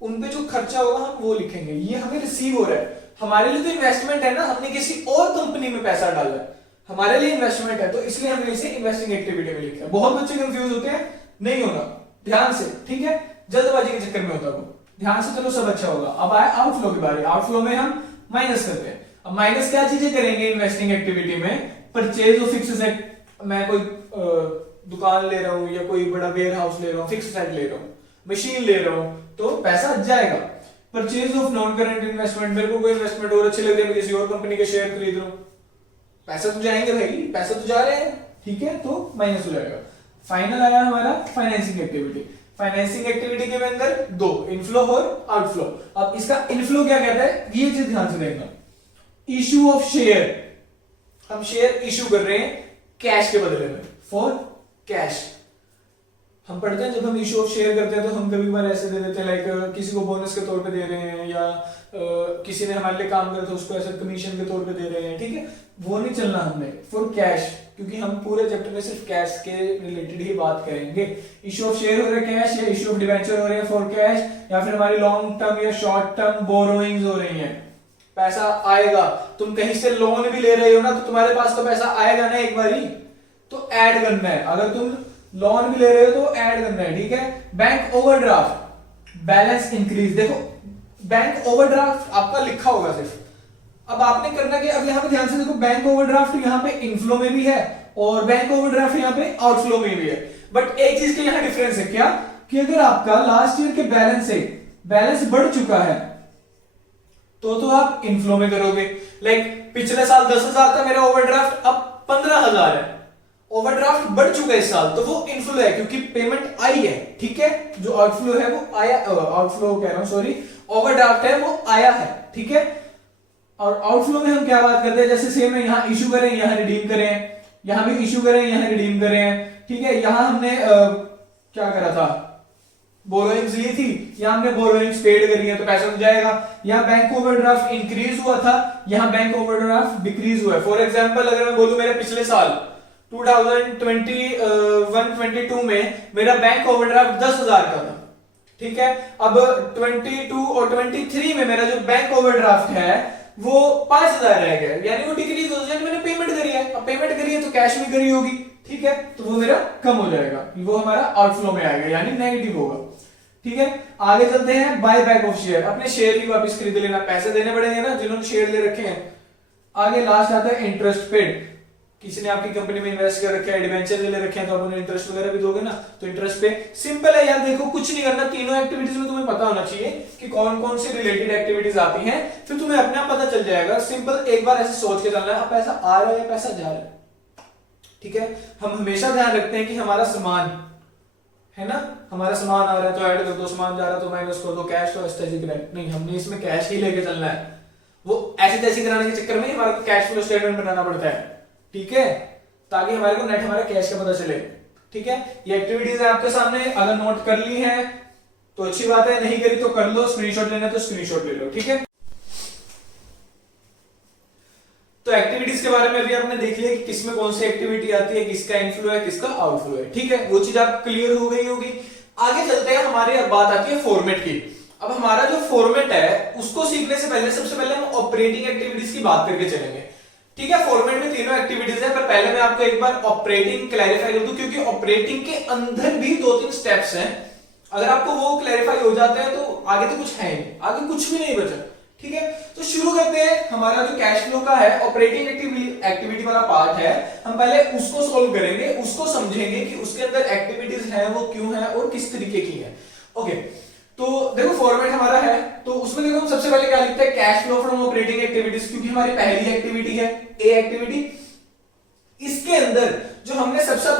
उन पे जो खर्चा होगा हम वो लिखेंगे, ये हमें रिसीव हो रहा है, हमारे लिए तो इन्वेस्टमेंट है ना, हमने किसी और कंपनी में पैसा डाला है, हमारे लिए इन्वेस्टमेंट है, तो इसलिए हमने इसे इन्वेस्टिंग एक्टिविटी में लिखा है। बहुत बच्चे कंफ्यूज होते हैं, नहीं होना, ध्यान से, ठीक है, जल्दबाजी के चक्कर में होता है वो, ध्यान से चलो सब अच्छा होगा। अब आए आउटफ्लो की बारी, आउटफ्लो में हम माइनस करते हैं। अब माइनस क्या चीजें करेंगे इन्वेस्टिंग एक्टिविटी में, परचेज ऑफ फिक्स्ड एसेट, मैं कोई दुकान ले रहा हूं या कोई बड़ा वेयर हाउस ले रहा हूं, फिक्स्ड एसेट ले रहा हूं, मशीन ले रहा हूं, तो पैसा जाएगा। Purchase of non current investment, मेरे को कोई इन्वेस्टमेंट और अच्छी लग रही है, मैं किसी और कंपनी के शेयर खरीद रहा हूं, पैसा तो जाएंगे भाई, पैसा तो जा रहे हैं, ठीक है, तो माइनस हो जाएगा। फाइनल आया हमारा फाइनेंसिंग एक्टिविटी। फाइनेंसिंग एक्टिविटी के अंदर दो, इनफ्लो और आउटफ्लो। अब इसका इनफ्लो क्या कहता है, ये चीज ध्यान से देखना, इशू ऑफ शेयर, हम शेयर इशू कर रहे हैं कैश के बदले में, फॉर कैश। हम पढ़ते हैं जब हम इशू ऑफ शेयर करते हैं तो हम कभी बार ऐसे दे देते हैं, लाइक किसी को बोनस के तौर पे दे रहे हैं, या किसी ने हमारे लिए काम करा था उसको ऐसे कमीशन के तौर पे दे रहे हैं, ठीक है, वो नहीं चलना हमने, फॉर कैश, क्योंकि हम पूरे चैप्टर में सिर्फ कैश के रिलेटेड ही बात करेंगे। इशू ऑफ शेयर हो रहा है कैश, या इशू ऑफ डिवेंचर हो रहे हैं फॉर कैश, या फिर हमारी लॉन्ग टर्म या शॉर्ट टर्म बोरोइंग्स हो रही हैं, पैसा आएगा, तुम कहीं से लोन भी ले रहे हो ना, तो तुम्हारे पास तो पैसा आएगा ना एक बार ही, तो ऐड करना है, अगर तुम लोन भी ले रहे हो तो ऐड करना है, ठीक है। बैंक ओवरड्राफ्ट, बैलेंस इंक्रीज, देखो बैंक ओवरड्राफ्ट आपका लिखा होगा सिर्फ, अब आपने करना कि अब यहां पे ध्यान से देखो, बैंक ओवरड्राफ्ट यहां पे इनफ्लो में भी है और बैंक ओवरड्राफ्ट यहां पे आउटफ्लो में भी है, बट एक चीज के यहां डिफरेंस है, क्या कि अगर आपका लास्ट ईयर के बैलेंस से बैलेंस बढ़ चुका है तो आप इनफ्लो में करोगे। लाइक पिछले साल 10,000 था मेरा ओवरड्राफ्ट, अब 15,000 है, ओवरड्राफ्ट बढ़ चुका है इस साल, तो वो इनफ्लो है क्योंकि पेमेंट आई है, ठीक है। जो आउटफ्लो है वो आया, आउटफ्लो कह रहा हूं सॉरी, ओवरड्राफ्ट है वो आया है, ठीक है। और आउटफ्लो में हम क्या बात करते हैं, जैसे सेम है, यहां इशू करें यहां रिडीम करें, यहां भी इशू करें यहां रिडीम करें, ठीक है। यहां हमने क्या करा था, बोरोइंग्स ली थी, यहां हमने बोरोइंग्स पेड करी है तो पैसा तो जाएगा। यहां बैंक ओवरड्राफ्ट इंक्रीज हुआ था, यहां बैंक ओवरड्राफ्ट डिक्रीज हुआ है। फॉर एग्जांपल अगर मैं बोलूं मेरे पिछले साल 2021-22 में मेरा बैंक ओवरड्राफ्ट 10,000 का था, ठीक है। अब 22 और 23 में मेरा जो बैंक ओवरड्राफ्ट है वो 5,000 रह गया, यानी वो डिक्रीज हो जाएगा, मैंने पेमेंट करी है, अब पेमेंट करी है तो कैश भी करी होगी, ठीक है, तो वो मेरा कम हो जाएगा, वो हमारा आउटफ्लो में आएगा, यानी नेगेटिव होगा, ठीक है। आगे चलते हैं, बाय बैक ऑफ शेयर, अपने शेयर की वापस खरीद लेना, पैसे देने पड़ेंगे ना जिन्होंने शेयर ले रखे हैं। आगे लास्ट आता है इंटरेस्ट पेड, किसी ने आपकी कंपनी में इन्वेस्ट कर रखा है, डिवेंचर ले रखे हैं, तो आप उन्हें इंटरेस्ट वगैरह भी दोगे ना, तो इंटरेस्ट पे सिंपल है यार, देखो कुछ नहीं करना, तीनों एक्टिविटीज में तुम्हें पता होना चाहिए कि कौन कौन सी रिलेटेड एक्टिविटीज आती हैं, फिर तुम्हें अपने आप पता चल जाएगा। सिंपल एक बार ऐसे सोच के चलना है, पैसा आ रहा है या पैसा जा रहा है, ठीक है। हम हमेशा ध्यान रखते हैं कि हमारा सामान है ना, हमारा सामान आ रहा है तो ऐड कर दो, सामान जा रहा है तो माइनस कर दो, कैश तो ऐसे नहीं, हमने इसमें कैश ही लेके चलना है, वो ऐसी तैसी कराने के चक्कर में हमारे को कैश फ्लो स्टेटमेंट बनाना पड़ता है, ठीक है, ताकि हमारे को नेट हमारा कैश का पता चले, ठीक है। ये एक्टिविटीज है आपके सामने, अगर नोट कर ली है तो अच्छी बात है, नहीं करी तो कर लो, स्क्रीनशॉट लेना तो स्क्रीनशॉट ले लो, ठीक है। तो एक्टिविटीज के बारे में भी आपने देख लिया कि किसमें कौन सी एक्टिविटी आती है, किसका इनफ्लो है, किसका आउटफ्लो है, ठीक है, वो चीज आप क्लियर हो गई होगी। आगे चलते हैं, हमारी अब बात आती है फॉर्मेट की। अब हमारा जो फॉर्मेट है उसको सीखने से पहले सबसे पहले हम ऑपरेटिंग एक्टिविटीज की बात करके चलेंगे, ठीक है। फॉर्मेट में तीनों एक्टिविटीज है, पर पहले मैं आपको एक बार ऑपरेटिंग क्लैरिफाई कर दूं, क्योंकि ऑपरेटिंग के अंदर भी 2-3 स्टेप्स हैं, अगर आपको वो क्लैरिफाई हो जाते हैं तो आगे तो कुछ है नहीं, आगे कुछ भी नहीं बचा, ठीक है। तो शुरू करते हैं, हमारा जो कैश फ्लो का है ऑपरेटिंग एक्टिविटी वाला पार्ट है, हम पहले उसको सोल्व करेंगे, उसको समझेंगे कि उसके अंदर एक्टिविटीज है वो क्यों है और किस तरीके की है, ओके। तो देखो फॉर्मेट हमारा है, तो उसमें देखो हम सबसे पहले क्या लिखते हैं, cash flow from operating activities, क्योंकि हमारी पहली एक्टिविटी है ए एक्टिविटी। इसके अंदर जो हमने सबसे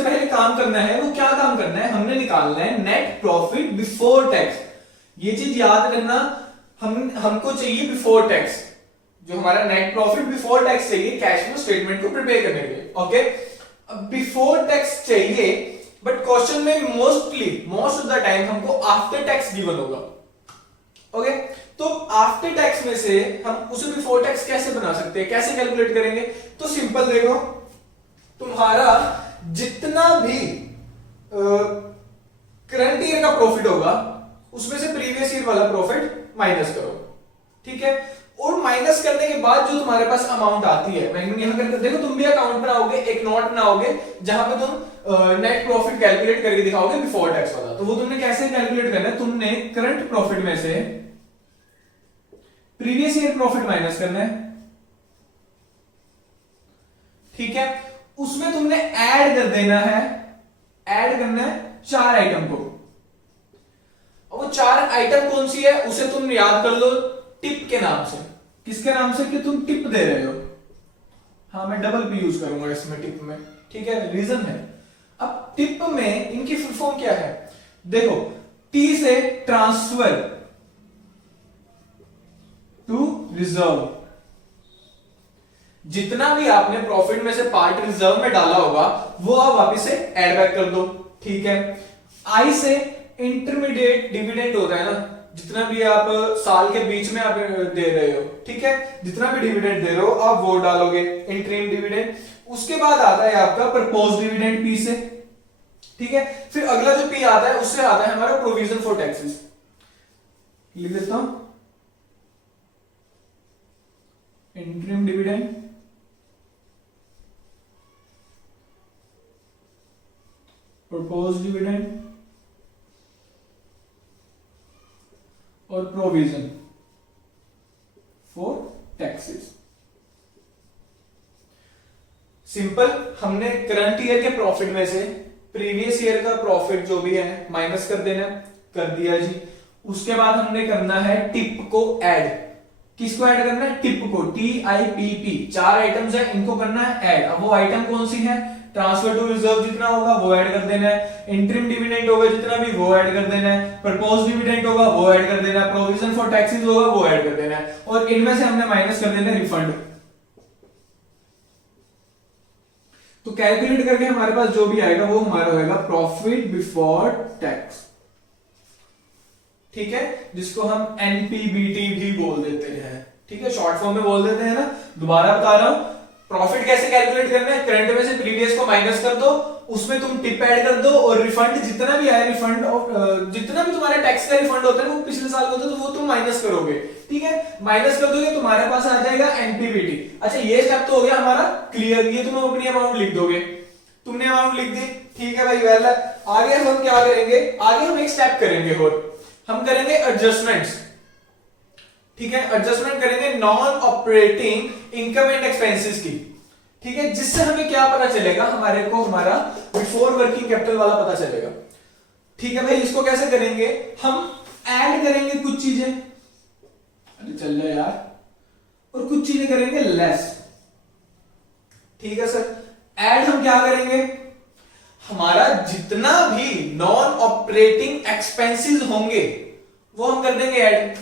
पहले काम करना है वो क्या काम करना है, हमने निकालना है नेट प्रॉफिट बिफोर टैक्स। ये चीज याद करना, हमको चाहिए बिफोर टैक्स, जो हमारा नेट प्रॉफिट बिफोर टैक्स चाहिए कैश फ्लो स्टेटमेंट को प्रिपेयर करने के लिए, ओके। अब बिफोर टैक्स चाहिए, बट क्वेश्चन में मोस्ट ऑफ द टाइम हमको आफ्टर टैक्स गिवन होगा, ओके। तो आफ्टर टैक्स में से हम उसे बिफोर टैक्स कैसे बना सकते हैं, कैसे कैलकुलेट करेंगे? तो सिंपल देखो, तुम्हारा जितना भी करंट ईयर का प्रॉफिट होगा उसमें से प्रीवियस ईयर वाला प्रॉफिट माइनस करो, ठीक है। और माइनस करने के बाद जो तुम्हारे पास अमाउंट आती है, मैं यहां करके देखो, तुम भी अकाउंट बनाओगे, एक नोट बनाओगे जहां पे तुम नेट प्रॉफिट कैलकुलेट करके दिखाओगे बिफोर टैक्स वाला। तो वो तुमने कैसे कैलकुलेट करना है? तुमने करंट प्रॉफिट में से प्रीवियस ईयर प्रॉफिट माइनस करना है, ठीक है। उसमें तुमने ऐड कर देना है, ऐड करना है 4 आइटम को। और वो 4 आइटम कौन सी है उसे तुम याद कर लो टिप के नाम से। किसके नाम से? कि तुम टिप दे रहे हो। हाँ, मैं डबल पी यूज करूंगा इसमें टिप में, ठीक है, रीजन है। अब टिप में इनकी फुल फॉर्म क्या है? देखो, टी से ट्रांसफर टू रिजर्व। जितना भी आपने प्रॉफिट में से पार्ट रिजर्व में डाला होगा वो आप वापस से ऐड बैक कर दो, ठीक है। आई से इंटरमीडिएट डिविडेंड होता है ना, जितना भी आप साल के बीच में आप दे रहे हो, ठीक है, जितना भी डिविडेंड दे रहे हो आप वो डालोगे, इंटरिम डिविडेंड। उसके बाद आता है आपका प्रपोज डिविडेंड पी से, ठीक है। फिर अगला जो पी आता है उससे आता है हमारा प्रोविजन फॉर टैक्सेस। लिख देता हूं, इंटरिम डिविडेंड, प्रपोज डिविडेंड और प्रोविजन फॉर टैक्सेस। सिंपल, हमने करंट ईयर के प्रॉफिट में से प्रीवियस ईयर का प्रॉफिट जो भी है माइनस कर देना, कर दिया जी। उसके बाद हमने करना है टिप को ऐड। किसको ऐड करना है? टिप को, TIPP। 4 आइटम्स है, इनको करना है ऐड। अब वो आइटम कौन सी है? ट्रांसफर टू रिजर्व जितना होगा वो ऐड कर देना है, इंटरिम डिविडेंड होगा जितना भी वो ऐड कर देना है, प्रपोज डिविडेंड होगा वो ऐड कर देना है, प्रोविजन फॉर टैक्सेस होगा वो ऐड कर देना है, और इनमें से हमने माइनस कर देना है रिफंड। तो कैलकुलेट करके हमारे पास जो भी आएगा वो हमारा होगा प्रॉफिट बिफोर टैक्स, ठीक है, जिसको हम NPBT भी बोल देते हैं, ठीक है, शॉर्ट फॉर्म में बोल देते हैं ना। दोबारा बता रहा हूं, प्रॉफिट कैसे कैलकुलेट करना है? करंट में से प्रीवियस को माइनस कर दो, उसमें तुम टिप ऐड कर दो, और रिफंड जितना भी आया, रिफंड जितना भी तुम्हारे टैक्स का रिफंड होता है वो पिछले साल का होता है तो वो तुम माइनस करोगे, ठीक है। माइनस कर दोगे तुम्हारे पास आ जाएगा NPBT। अच्छा, ये स्टेप तो हो गया हमारा क्लियर, ये तुम अपनी अमाउंट लिख दोगे। तुमने अमाउंट लिख दी, ठीक है भाई, वेल। आगे हम क्या करेंगे? आगे हम एक स्टेप करेंगे और हम करेंगे एडजस्टमेंट्स, ठीक है। एडजस्टमेंट करेंगे non operating income and expenses की, ठीक है, जिससे हमें क्या पता चलेगा? हमारे को हमारा बिफोर वर्किंग कैपिटल वाला पता चलेगा, ठीक है भाई। इसको कैसे करेंगे? हम ऐड करेंगे कुछ चीजें, अरे चल जाए यार, और कुछ चीजें करेंगे लेस, ठीक है सर। ऐड हम क्या करेंगे? हमारा जितना भी नॉन ऑपरेटिंग एक्सपेंसेस होंगे वो हम कर देंगे ऐड।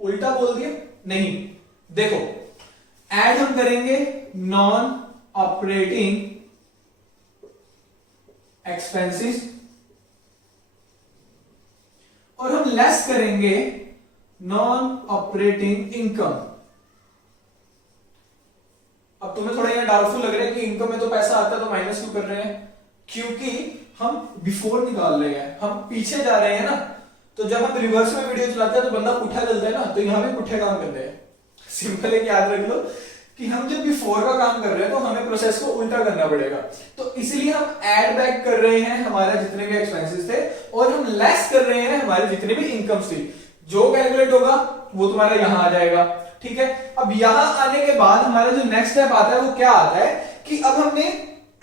उल्टा बोल दिया? नहीं, देखो, ऐड हम करेंगे नॉन ऑपरेटिंग एक्सपेंसेस और हम लेस करेंगे नॉन ऑपरेटिंग इनकम। अब तुम्हें थोड़ा यहां डाउटफुल लग रहा है कि इनकम में तो पैसा आता है तो माइनस क्यों कर रहे हैं? क्योंकि हम बिफोर निकाल रहे हैं, हम पीछे जा रहे हैं ना। तो जब हम रिवर्स में वीडियो चलाते हैं तो बंदा पुट्ठा चलता है ना, तो यहां पे पुट्ठे काम कर रहे हैं। सिंपल है कि याद रख लो कि हम जब बिफोर का काम कर रहे हैं तो हमें प्रोसेस को उल्टा करना पड़ेगा। तो इसलिए हम ऐड बैक कर रहे हैं हमारे जितने भी एक्सपेंसेस थे और हम लेस कर रहे हैं हमारे जितने भी इनकम्स थी। जो कैलकुलेट होगा वो तुम्हारा यहां आ जाएगा, ठीक है। अब यहां आने के बाद हमारा जो नेक्स्ट स्टेप आता है वो क्या आता है कि अब हमने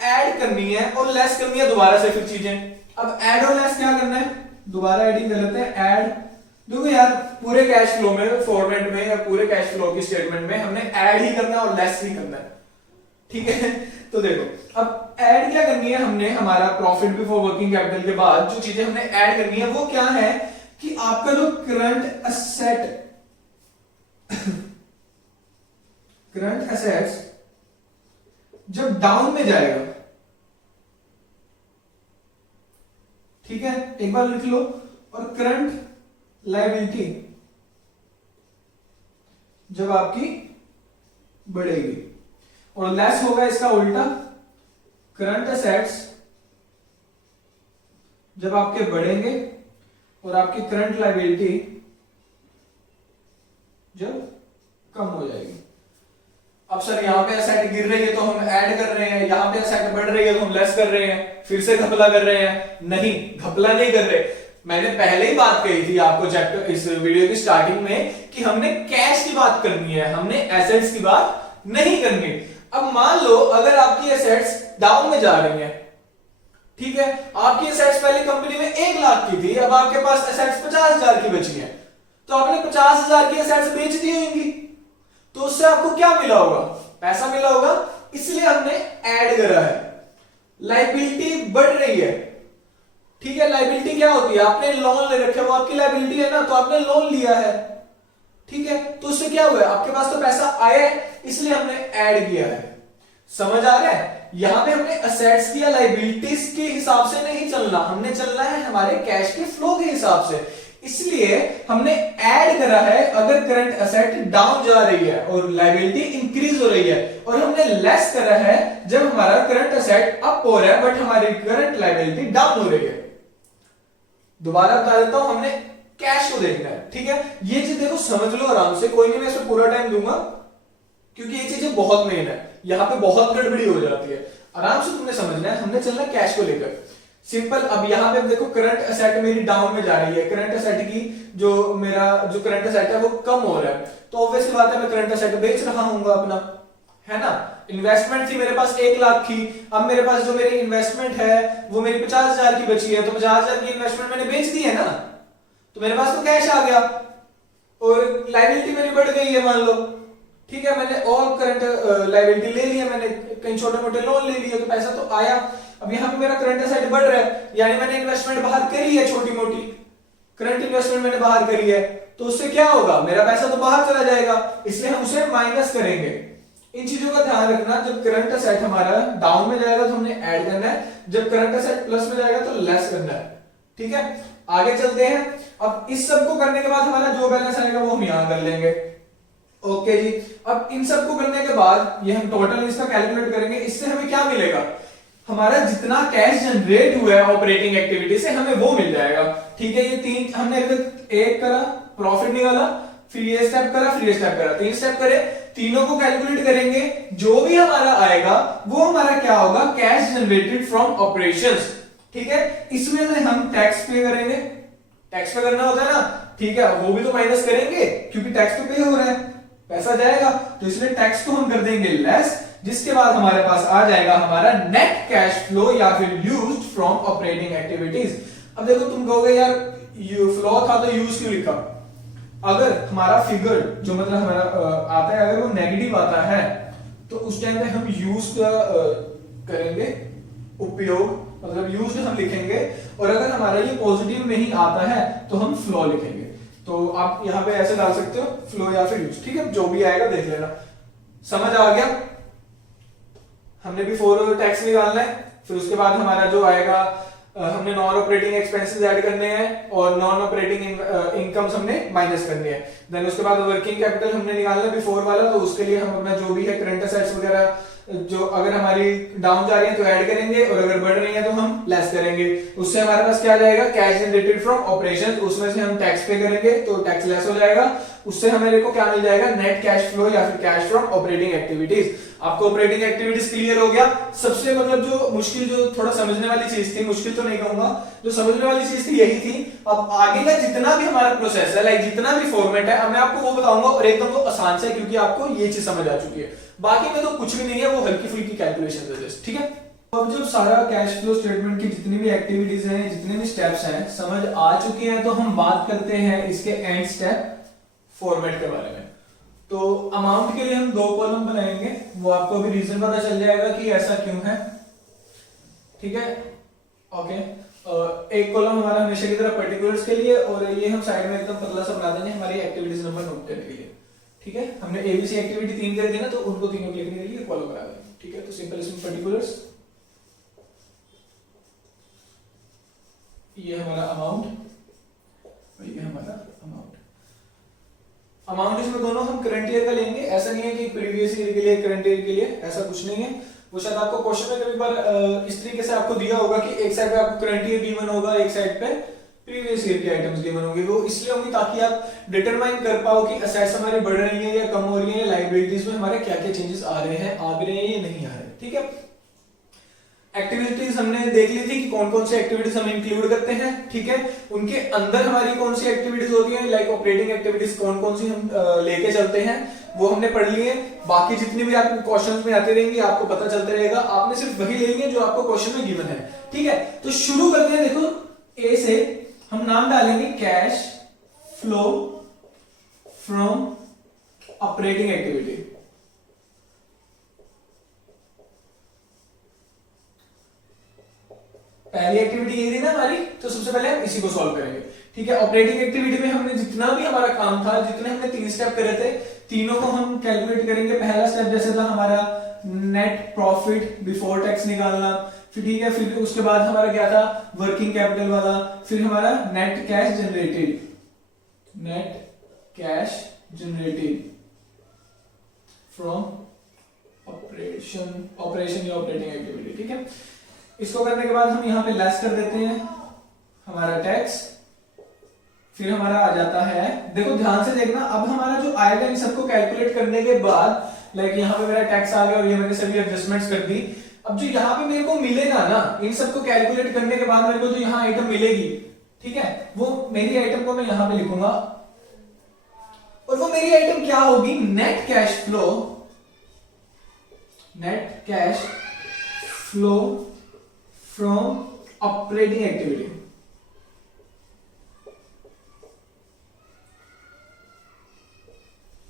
ऐड करनी है और लेस करनी है दोबारा से फिर चीजें। अब ऐड और लेस क्या करना है? दोबारा एडिंग कर लेते हैं। ऐड, देखो यार, पूरे कैश फ्लो में फॉर्मेट में या पूरे कैश फ्लो की स्टेटमेंट में हमने ऐड ही करना है और लेस ही करना है, ठीक है। तो देखो, अब ऐड क्या करनी है हमने? हमारा प्रॉफिट बिफोर वर्किंग कैपिटल के बाद जो चीजें हमने ऐड करनी है वो क्या है कि आपका जो करंट असेट करंट एसेट्स जब डाउन में जाएगा, ठीक है, एक बार लिख लो, और करंट लायबिलिटी जब आपकी बढ़ेगी, और लेस होगा इसका उल्टा, करंट असेट्स जब आपके बढ़ेंगे और आपकी करंट लायबिलिटी जब कम हो जाएगी। अब सर यहां पे एसेट गिर रही है तो हम ऐड कर रहे हैं, यहां पे एसेट बढ़ रही है तो हम लेस कर रहे हैं, फिर से घपला कर रहे हैं? नहीं, घपला नहीं कर रहे। मैंने पहले ही बात कही थी आपको चैप्टर इस वीडियो की स्टार्टिंग में कि हमने कैश की बात करनी है, हमने एसेट्स की बात नहीं करनी। अब मान लो अगर आपकी एसेट्स डाउन में जा रही हैं, ठीक है, आपकी एसेट्स पहले कंपनी में 1 लाख की थी, अब आपके पास एसेट्स 50,000 की बची हैं, तो आपने 50,000 की एसेट्स बेच दी होंगी, तो उससे आपको क्या मिला होगा? पैसा मिला होगा, इसलिए हमने ऐड करा है। लायबिलिटी बढ़ रही है, ठीक है, लायबिलिटी क्या होती है? आपने लोन ले रखे, वो आपकी लायबिलिटी है ना, तो आपने लोन लिया है, ठीक है, तो उससे क्या हुआ? आपके पास तो पैसा आया है, इसलिए हमने ऐड किया है। समझ आ रहा है? यहां पे हमने असेट्स की या लायबिलिटीज के हिसाब से नहीं चलना, हमने चलना है हमारे कैश के फ्लो के हिसाब से, इसलिए हमने ऐड करा है अगर करंट असेट डाउन जा रही है और लायबिलिटी इंक्रीज हो रही है, और हमने लेस करा है जब हमारा करंट असेट अप हो रहा है बट हमारी करंट लायबिलिटी डाउन हो रही है। दोबारा बता देता हूं, हमने कैश को देखना है, ठीक है। ये चीज देखो, समझ लो आराम से, कोई नहीं मैं इसमें पूरा टाइम दूंगा क्योंकि ये चीजें बहुत मेन है, यहां पे बहुत गड़बड़ी हो जाती है। आराम से तुमने समझना है, हमने चलना कैश को लेकर, सिंपल। अब यहां पे देखो करंट असेट मेरी डाउन में जा रही है, करंट असेट की जो मेरा जो करंट असेट है वो कम हो रहा है, तो ऑब्वियसली बात है मैं करंट असेट बेच रहा हूंगा अपना, है ना। इन्वेस्टमेंट थी मेरे पास 1 लाख की, अब मेरे पास जो मेरी इन्वेस्टमेंट है वो मेरी 50,000 की बची है, तो 50,000 की इन्वेस्टमेंट मैंने बेच दी है ना, तो मेरे पास तो कैश आ गया और लायबिलिटी मेरी बढ़ गई है मान लो, ठीक है, मैंने और करंट लायबिलिटी ले ली है, मैंने कई छोटे मोटे लोन ले लिए, तो पैसा तो आया। अब यहां पे मेरा करंट असेट बढ़ रहा है, यानी मैंने इन्वेस्टमेंट बाहर करी है, छोटी मोटी करंट इन्वेस्टमेंट मैंने बाहर करी है, तो उससे क्या होगा? मेरा पैसा तो बाहर चला जाएगा, इसलिए हम उसे माइनस करेंगे। इन चीजों का ध्यान रखना, जब करंट असेट हमारा डाउन में जाएगा तो हमने ऐड करना है, जब करंट असेट प्लस में जाएगा तो लेस करना है, ठीक है। आगे चलते हैं। अब इस सब को करने के बाद हमारा जो बैलेंस आएगा वो हम यहां कर लेंगे, ओके जी। अब इन सब को करने के बाद ये हम टोटल इसका कैलकुलेट करेंगे, इससे हमें क्या मिलेगा? हमारा जितना कैश जनरेट हुआ है ऑपरेटिंग एक्टिविटी से हमें वो मिल जाएगा, ठीक है। ये 3 हमने अभी तक एक करा, प्रॉफिट निकाला, फिर ये स्टेप करा, फिर ये स्टेप करा, 3 स्टेप करे, तीनों को कैलकुलेट करेंगे, जो भी हमारा आएगा वो हमारा क्या होगा? कैश जनरेटेड फ्रॉम ऑपरेशंस, ठीक है। इसमें से हम टैक्स पे करेंगे, टैक्स पे करना होता है ना, ठीक है, वो भी तो माइनस करेंगे क्योंकि टैक्स तो पे हो रहा है, पैसा जाएगा, तो इसलिए टैक्स को हम कर देंगे लेस, जिसके बाद हमारे पास आ जाएगा हमारा नेट कैश फ्लो या फिर यूज्ड फ्रॉम ऑपरेटिंग एक्टिविटीज। अब देखो तुम कहोगे यार फ्लो था तो यूज क्यों लिखा? अगर हमारा फिगर जो मतलब हमारा आता है अगर वो नेगेटिव आता है तो उस टाइम पे हम यूज करेंगे, उपयोग मतलब यूज हम लिखेंगे, और अगर हमारा ये पॉजिटिव में ही आता है तो हम फ्लो लिखेंगे। तो आप यहां पे ऐसे डाल सकते हो, फ्लो या फिर यूज, ठीक है, जो भी आएगा देख लेना। समझ आ गया? हमने बिफोर टैक्स निकालना है, फिर उसके बाद हमारा जो आएगा हमने नॉन ऑपरेटिंग एक्सपेंसेस ऐड करने हैं और नॉन ऑपरेटिंग इनकम्स हमने माइनस करनी है। देन उसके बाद वर्किंग कैपिटल हमने निकालना है बिफोर वाला, तो उसके लिए हम अपना जो भी है करंट असेट्स वगैरह जो अगर हमारी डाउन जा रही है तो ऐड करेंगे और अगर बढ़ रही है तो हम लेस करेंगे। उससे हमारे पास क्या जाएगा? कैश जनरेटेड फ्रॉम ऑपरेशंस, उसमें से हम टैक्स पे करेंगे तो टैक्स लेस हो जाएगा, उससे हमारे को क्या मिल जाएगा? नेट कैश फ्लो या फिर कैश फ्रॉम ऑपरेटिंग एक्टिविटीज। आपको ऑपरेटिंग एक्टिविटीज क्लियर हो गया? सबसे मतलब जो मुश्किल, जो थोड़ा समझने वाली चीज थी, मुश्किल तो नहीं कहूंगा, जो समझने वाली चीज थी यही थी। अब आगे का जितना भी हमारा प्रोसेस है, लाइक जितना भी फॉर्मेट है, अब मैं आपको वो बताऊंगा और एकदम वो आसान से, क्योंकि आपको ये चीज समझ आ चुकी है। बाकी में तो कुछ भी नहीं है, वो हल्की फुल्की कैलकुलेशन है जस्ट, ठीक है। अब जब सारा कैश फ्लो स्टेटमेंट की जितनी भी एक्टिविटीज हैं, जितने भी स्टेप्स हैं समझ आ चुके हैं, तो हम बात करते हैं इसके एंड स्टेप फॉर्मेट के बारे में। तो अमाउंट के लिए हम 2 कॉलम बनाएंगे, वो आपको भी रीजन पता चल जाएगा कि ऐसा क्यों है, ठीक है, ओके। एक कॉलम हमारा हमेशा की तरह पर्टिकुलर्स के लिए, और ये हम साइड में एकदम पतला सा बना देंगे हमारी एक्टिविटीज नंबर नोट करने के लिए, ठीक है। हमने एबीसी एक्टिविटी 3 कर दी ना, तो उनको तीनों को लिखने के लिए कॉलम बना देंगे, ठीक है। तो सिंपल इसमें पर्टिकुलर्स, ये हमारा अमाउंट और ये हमारा अमाउंट, अमाउंट इसमें दोनों हम करंट ईयर का लेंगे, ऐसा नहीं है कि प्रीवियस ईयर के लिए करंट ईयर के लिए, ऐसा कुछ नहीं है। वो शायद आपको क्वेश्चन में कभी बार इस तरीके से आपको दिया होगा कि एक साइड पे आपको करंट ईयर गिवन होगा, एक साइड पे प्रीवियस ईयर के आइटम्स गिवन होंगे। वो इसलिए होंगे ताकि आप डिटरमाइन कर पाओ कि असेट्स हमारे बढ़ रही हैं या कम हो रही हैं, या लायबिलिटीज में हमारे क्या क्या चेंजेस आ रहे हैं, आ भी रहे हैं या नहीं आ रहे हैं। ठीक है, एक्टिविटीज हमने देख ली थी कि कौन कौन सी एक्टिविटीज हम इंक्लूड करते हैं। ठीक है, उनके अंदर हमारी कौन सी एक्टिविटीज होती हैं, लाइक ऑपरेटिंग एक्टिविटीज कौन कौन सी हम लेके चलते हैं, वो हमने पढ़ लिए। बाकी जितनी भी आपको क्वेश्चंस में आती रहेंगी आपको पता चलता रहेगा, आपने सिर्फ वही लेनी है जो आपको क्वेश्चन में गिवन है। ठीक है, तो शुरू करते हैं। देखो ए से हम नाम डालेंगे cash flow from operating activity. पहली एक्टिविटी ये थी ना हमारी, तो सबसे पहले हम इसी को सॉल्व करेंगे। ठीक है, ऑपरेटिंग एक्टिविटी में हमने जितना भी हमारा काम था, जितने हमने 3 स्टेप करे थे, तीनों को हम कैलकुलेट करेंगे। पहला स्टेप जैसे था हमारा नेट प्रॉफिट बिफोर टैक्स निकालना, फिर ठीक है, फिर उसके बाद हमारा क्या था वर्किंग कैपिटल वाला, फिर हमारा net cash generated, net cash generated from operation या ऑपरेटिंग एक्टिविटी। ठीक है, इसको करने के बाद हम यहां पे लेस कर देते हैं हमारा टैक्स, फिर हमारा आ जाता है, देखो ध्यान से देखना, अब हमारा जो आएगा इन सबको कैलकुलेट करने के बाद, लाइक यहाँ पे मेरा टैक्स आ गया और ये मैंने सभी एडजस्टमेंट्स कर दी। अब जो यहाँ पे मेरे को मिलेगा ना, इन सबको कैलकुलेट करने के बाद मेरे को जो यहाँ आइटम मिलेगी, ठीक है, वो मेरी आइटम को मैं यहाँ पे लिखूंगा, और वो मेरी आइटम क्या होगी, net cash flow, net cash flow from operating activity.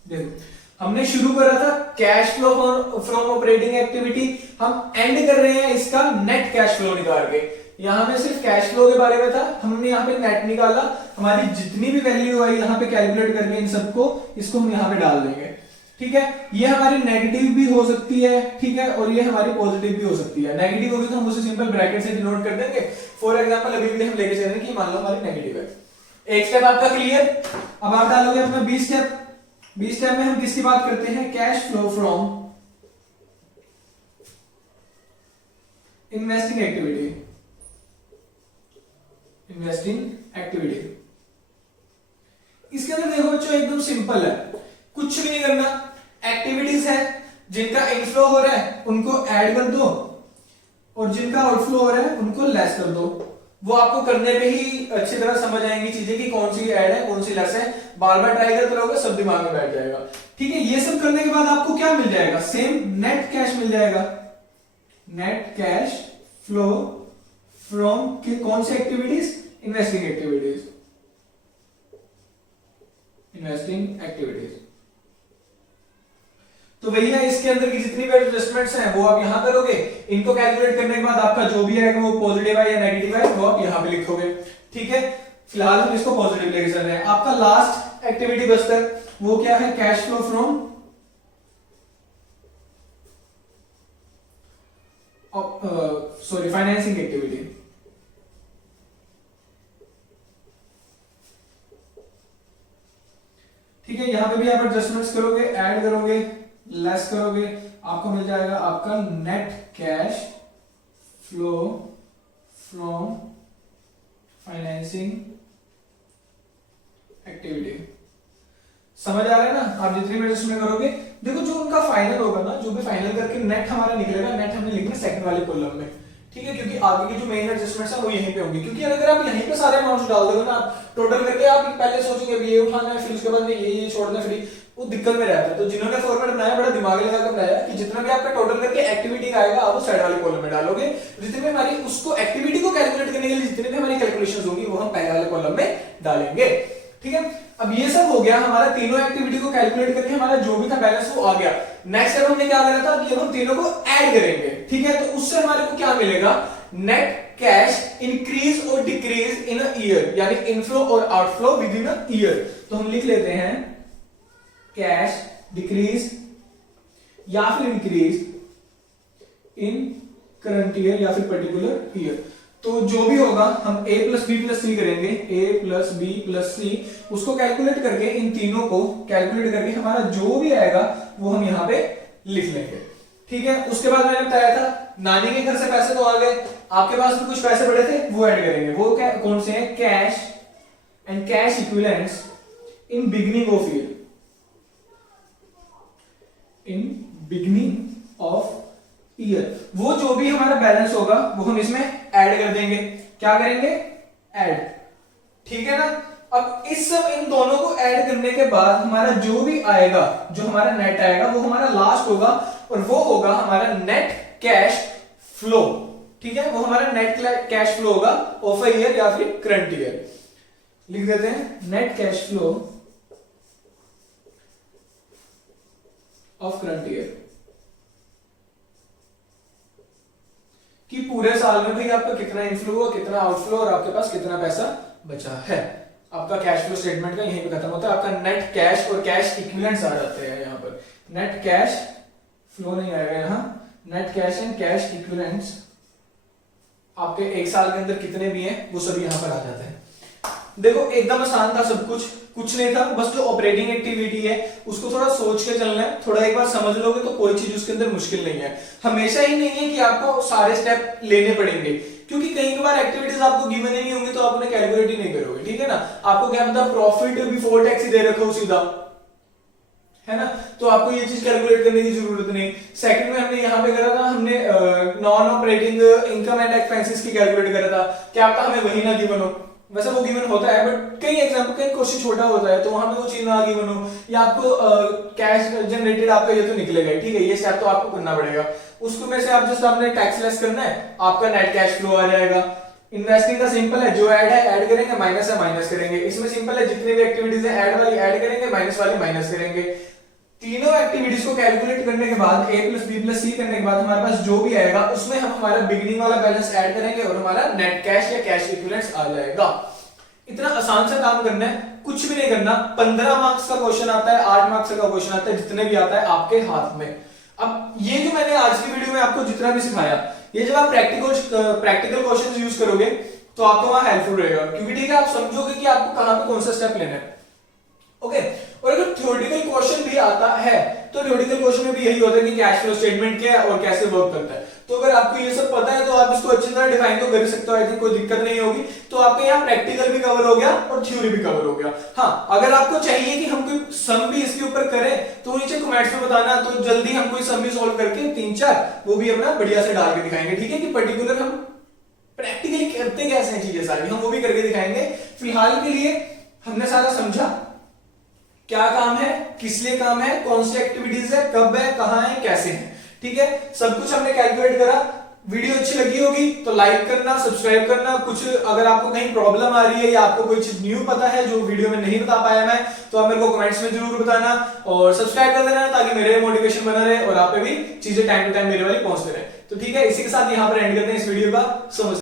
देखो हमने शुरू करा था cash flow from operating activity, हम एंड कर रहे हैं इसका नेट कैश फ्लो निकाल के। यहां में सिर्फ कैश फ्लो के बारे में था, हमने यहाँ पे नेट निकाला, हमारी जितनी भी वैल्यू आई यहाँ पे कैलकुलेट करके इन सबको, इसको हम यहाँ पे डाल देंगे। ठीक है, ये हमारी नेगेटिव भी हो सकती है, ठीक है, और ये हमारी पॉजिटिव भी हो सकती है। नेगेटिव होगी तो हम उसे सिंपल ब्रैकेट से डिनोट कर देंगे। फॉर एग्जांपल अभी भी हम लेके चल रहे हैं कि मान लो हमारी नेगेटिव है। एक स्टेप आपका क्लियर। अब आप डालोगे अपना बी स्टेप। बी स्टेप में हम किसकी बात करते हैं, cash flow from investing activity, investing activity. इसके अंदर देखो बच्चों एकदम सिंपल है, कुछ भी नहीं करना, एक्टिविटीज है, जिनका इनफ्लो हो रहा है उनको ऐड कर दो और जिनका आउटफ्लो हो रहा है उनको लेस कर दो। वो आपको करने पे ही अच्छी तरह समझ आएंगी चीजें कि कौन सी ऐड है कौन सी लेस है। बार बार ट्राई करते रहोगे सब दिमाग में बैठ जाएगा। ठीक है, ये सब करने के बाद आपको क्या मिल जाएगा, सेम नेट कैश मिल जाएगा। नेट कैश फ्लो फ्रॉम कौन सी activities, investing activities, investing activities. तो भैया इसके अंदर की जितनी भी एडजस्टमेंट्स हैं वो आप यहां करोगे, इनको कैलकुलेट करने के बाद आपका जो भी आएगा वो पॉजिटिव है या नेगेटिव है वो आप यहां पे लिखोगे। ठीक है, फिलहाल हम इसको पॉजिटिव लेके चल रहे हैं। आपका लास्ट एक्टिविटी बचता है, वो क्या है, cash flow from financing activity. ठीक है, यहां पे भी आप एडजस्टमेंट्स करोगे, ऐड करोगे, लेस करोगे, आपको मिल जाएगा आपका net cash flow from financing activity. समझ आ रहा है ना, आप जितनी भी एडजस्टमेंट करोगे, देखो जो उनका फाइनल होगा ना, जो भी फाइनल करके नेट हमारा निकलेगा, नेट हमने लिखना सेकंड वाले कॉलम में। ठीक है, क्योंकि आगे की जो मेन एडजस्टमेंट्स है वो यहीं पे होंगी। क्योंकि अगर आप यहीं पे सारे अमाउंट्स डाल दोगे ना, टोटल करके आप पहले सोचोगे ये उठाना है, फिर उसके बाद में ये छोड़ना, फिर वो दिक्कत में रहता है। तो जिन्होंने फॉर्मेट बनाया बड़ा दिमाग लगाकर बनाया कि जितना भी आपका टोटल करके एक्टिविटी का आएगा आप वो साइड वाले कॉलम में डालोगे। जितने भी हमारी उसको एक्टिविटी को कैलकुलेट करने के लिए जितनी भी हमारी कैलकुलेशंस होगी वो हम पहले वाले कॉलम में डालेंगे। ठीक है, अब ये सब हो गया, हमारा तीनों एक्टिविटी को कैलकुलेट करके हमारा जो भी था बैलेंस वो आ गया। नेक्स्ट स्टेप हमने क्या करा था कि अब हम तीनों को ऐड करेंगे। ठीक है, तो उससे हमारे को क्या मिलेगा, नेट कैश इंक्रीज और डिक्रीज इन अ ईयर, यानी इनफ्लो और outflow with in a year. तो हम लिख लेते हैं कैश डिक्रीज या फिर इंक्रीज इन करंट ईयर या फिर पर्टिकुलर ईयर। तो जो भी होगा हम a प्लस बी प्लस सी करेंगे, a प्लस बी प्लस सी, उसको कैलकुलेट करके इन तीनों को कैलकुलेट करके हमारा जो भी आएगा वो हम यहाँ पे लिख लेंगे। ठीक है, उसके बाद मैंने बताया था नानी के घर से पैसे तो आ गए, आपके पास भी कुछ पैसे बड़े थे वो ऐड करेंगे। वो क्या कौन से हैं? Cash and cash equivalents in beginning of year, in beginning of year. वो जो भी हमारा बैलेंस होगा वो हम इसमें ऐड कर देंगे। क्या करेंगे? ऐड। ठीक है ना। अब इस सब इन दोनों को ऐड करने के बाद हमारा जो भी आएगा, जो हमारा नेट आएगा वो हमारा लास्ट होगा, और वो होगा हमारा नेट कैश फ्लो। ठीक है, वो हमारा नेट कैश फ्लो होगा ऑफ अ ईयर या फिर करंट ईयर। लिख देते हैं net cash flow of current year, कि पूरे साल में भाई आपका कितना इनफ्लो हुआ, कितना आउटफ्लो, और आपके पास कितना पैसा बचा है। आपका कैश फ्लो स्टेटमेंट का यहीं पे खत्म होता है। आपका नेट कैश और कैश इक्विवेलेंट्स आ जाते हैं यहाँ पर। नेट कैश फ्लो नहीं आएगा यहाँ, net cash and cash equivalents आपके एक साल के अंदर कितने भी हैं वो सब यहाँ पर आ जाते हैं। देखो एकदम आसान था सब कुछ नहीं था, बस जो ऑपरेटिंग एक्टिविटी है उसको थोड़ा सोच के चलना है। थोड़ा एक बार समझ लोगे तो कोई चीज उसके अंदर मुश्किल नहीं है। हमेशा ही नहीं है कि आपको सारे स्टेप लेने पड़ेंगे, क्योंकि कई बार एक्टिविटीज आपको गिवन ही नहीं होंगी तो आप उन्हें कैलकुलेट ही नहीं करोगे। ठीक है ना। आपको क्या पता प्रॉफिट बिफोर टैक्स ही दे रखा हो सीधा, है ना, तो आपको ये चीज कैलकुलेट करने की जरूरत नहीं। सेकंड में हमने यहाँ पे करा था, हमने non operating income and expenses की कैलकुलेट करा था। क्या पता हमें वही ना गिवन हो, वैसे वो गिवन होता है बट कई एग्जांपल कई क्वेश्चन छोटा होता है तो वहां पे वो चीज ना गिवन हो, या आपको कैश जनरेटेड आपका ये तो निकलेगा। ठीक है, ये स्टेप तो आपको करना पड़ेगा। उसको में से आप जस्ट आपने टैक्स लेस करना है, आपका नेट कैश फ्लो आ जाएगा। इन्वेस्टिंग का सिंपल है, जो ऐड है ऐड करेंगे, माइनस है माइनस करेंगे। इसमें सिंपल है, जितनी भी एक्टिविटीज है ऐड वाली ऐड करेंगे, माइनस वाली माइनस करेंगे। तीनों एक्टिविटीज को कैलकुलेट करने के बाद a प्लस बी प्लस सी करने के बाद हमारे पास जो भी आएगा उसमें हम हमारा बिगिनिंग वाला बैलेंस ऐड करेंगे और हमारा नेट कैश या कैश इक्विवेलेंट्स आ जाएगा। इतना आसान सा काम करना है, कुछ भी नहीं करना। 15 मार्क्स का क्वेश्चन आता है, 8 मार्क्स का क्वेश्चन आता है, जितने भी आता है आपके हाथ में। अब ये जो मैंने आज की वीडियो में आपको जितना भी सिखाया, ये जब आप प्रैक्टिकल क्वेश्चन यूज करोगे तो आपको वहां हेल्पफुल रहेगा, क्योंकि ठीक है आप समझोगे कि आपको कहां पे कौन सा स्टेप लेना है। ओके, और अगर थ्योरेटिकल क्वेश्चन भी आता है तो थ्योरेटिकल क्वेश्चन में भी यही होता है कि कैश फ्लो स्टेटमेंट क्या है और कैसे वर्क करता है। तो अगर आपको ये सब पता है तो आप इसको अच्छी तरह डिफाइन तो कर ही सकते हो, आई थिंक कोई दिक्कत नहीं होगी। तो आपके यहाँ प्रैक्टिकल भी कवर हो गया और थ्योरी भी कवर हो गया। हाँ, अगर आपको चाहिए कि हम कोई सम भी इसके ऊपर करें तो नीचे कमेंट्स में बताना, तो जल्दी हम कोई सम भी सॉल्व करके 3-4 वो भी अपना बढ़िया से डाल के दिखाएंगे। ठीक है, कि पर्टिकुलर हम प्रैक्टिकली करते कैसे हैं चीजें सारी, हम वो भी करके दिखाएंगे। फिलहाल के लिए हमने सारा समझा क्या काम है, किस लिए काम है, कौन सी एक्टिविटीज है, कब है, कहां है, कैसे है। ठीक है, सब कुछ हमने कैलकुलेट करा। वीडियो अच्छी लगी होगी तो लाइक करना, सब्सक्राइब करना। कुछ अगर आपको कहीं प्रॉब्लम आ रही है या आपको कोई चीज न्यू पता है जो वीडियो में नहीं बता पाया मैं, तो आप मेरे को कमेंट्स में जरूर बताना और सब्सक्राइब कर देना ताकि मेरे मोटिवेशन बना रहे और आप पे भी चीजें टाइम टू टाइम मेरे वाली पहुंचते रहे। तो ठीक है, इसी के साथ यहाँ पर एंड करते हैं इस वीडियो का। सो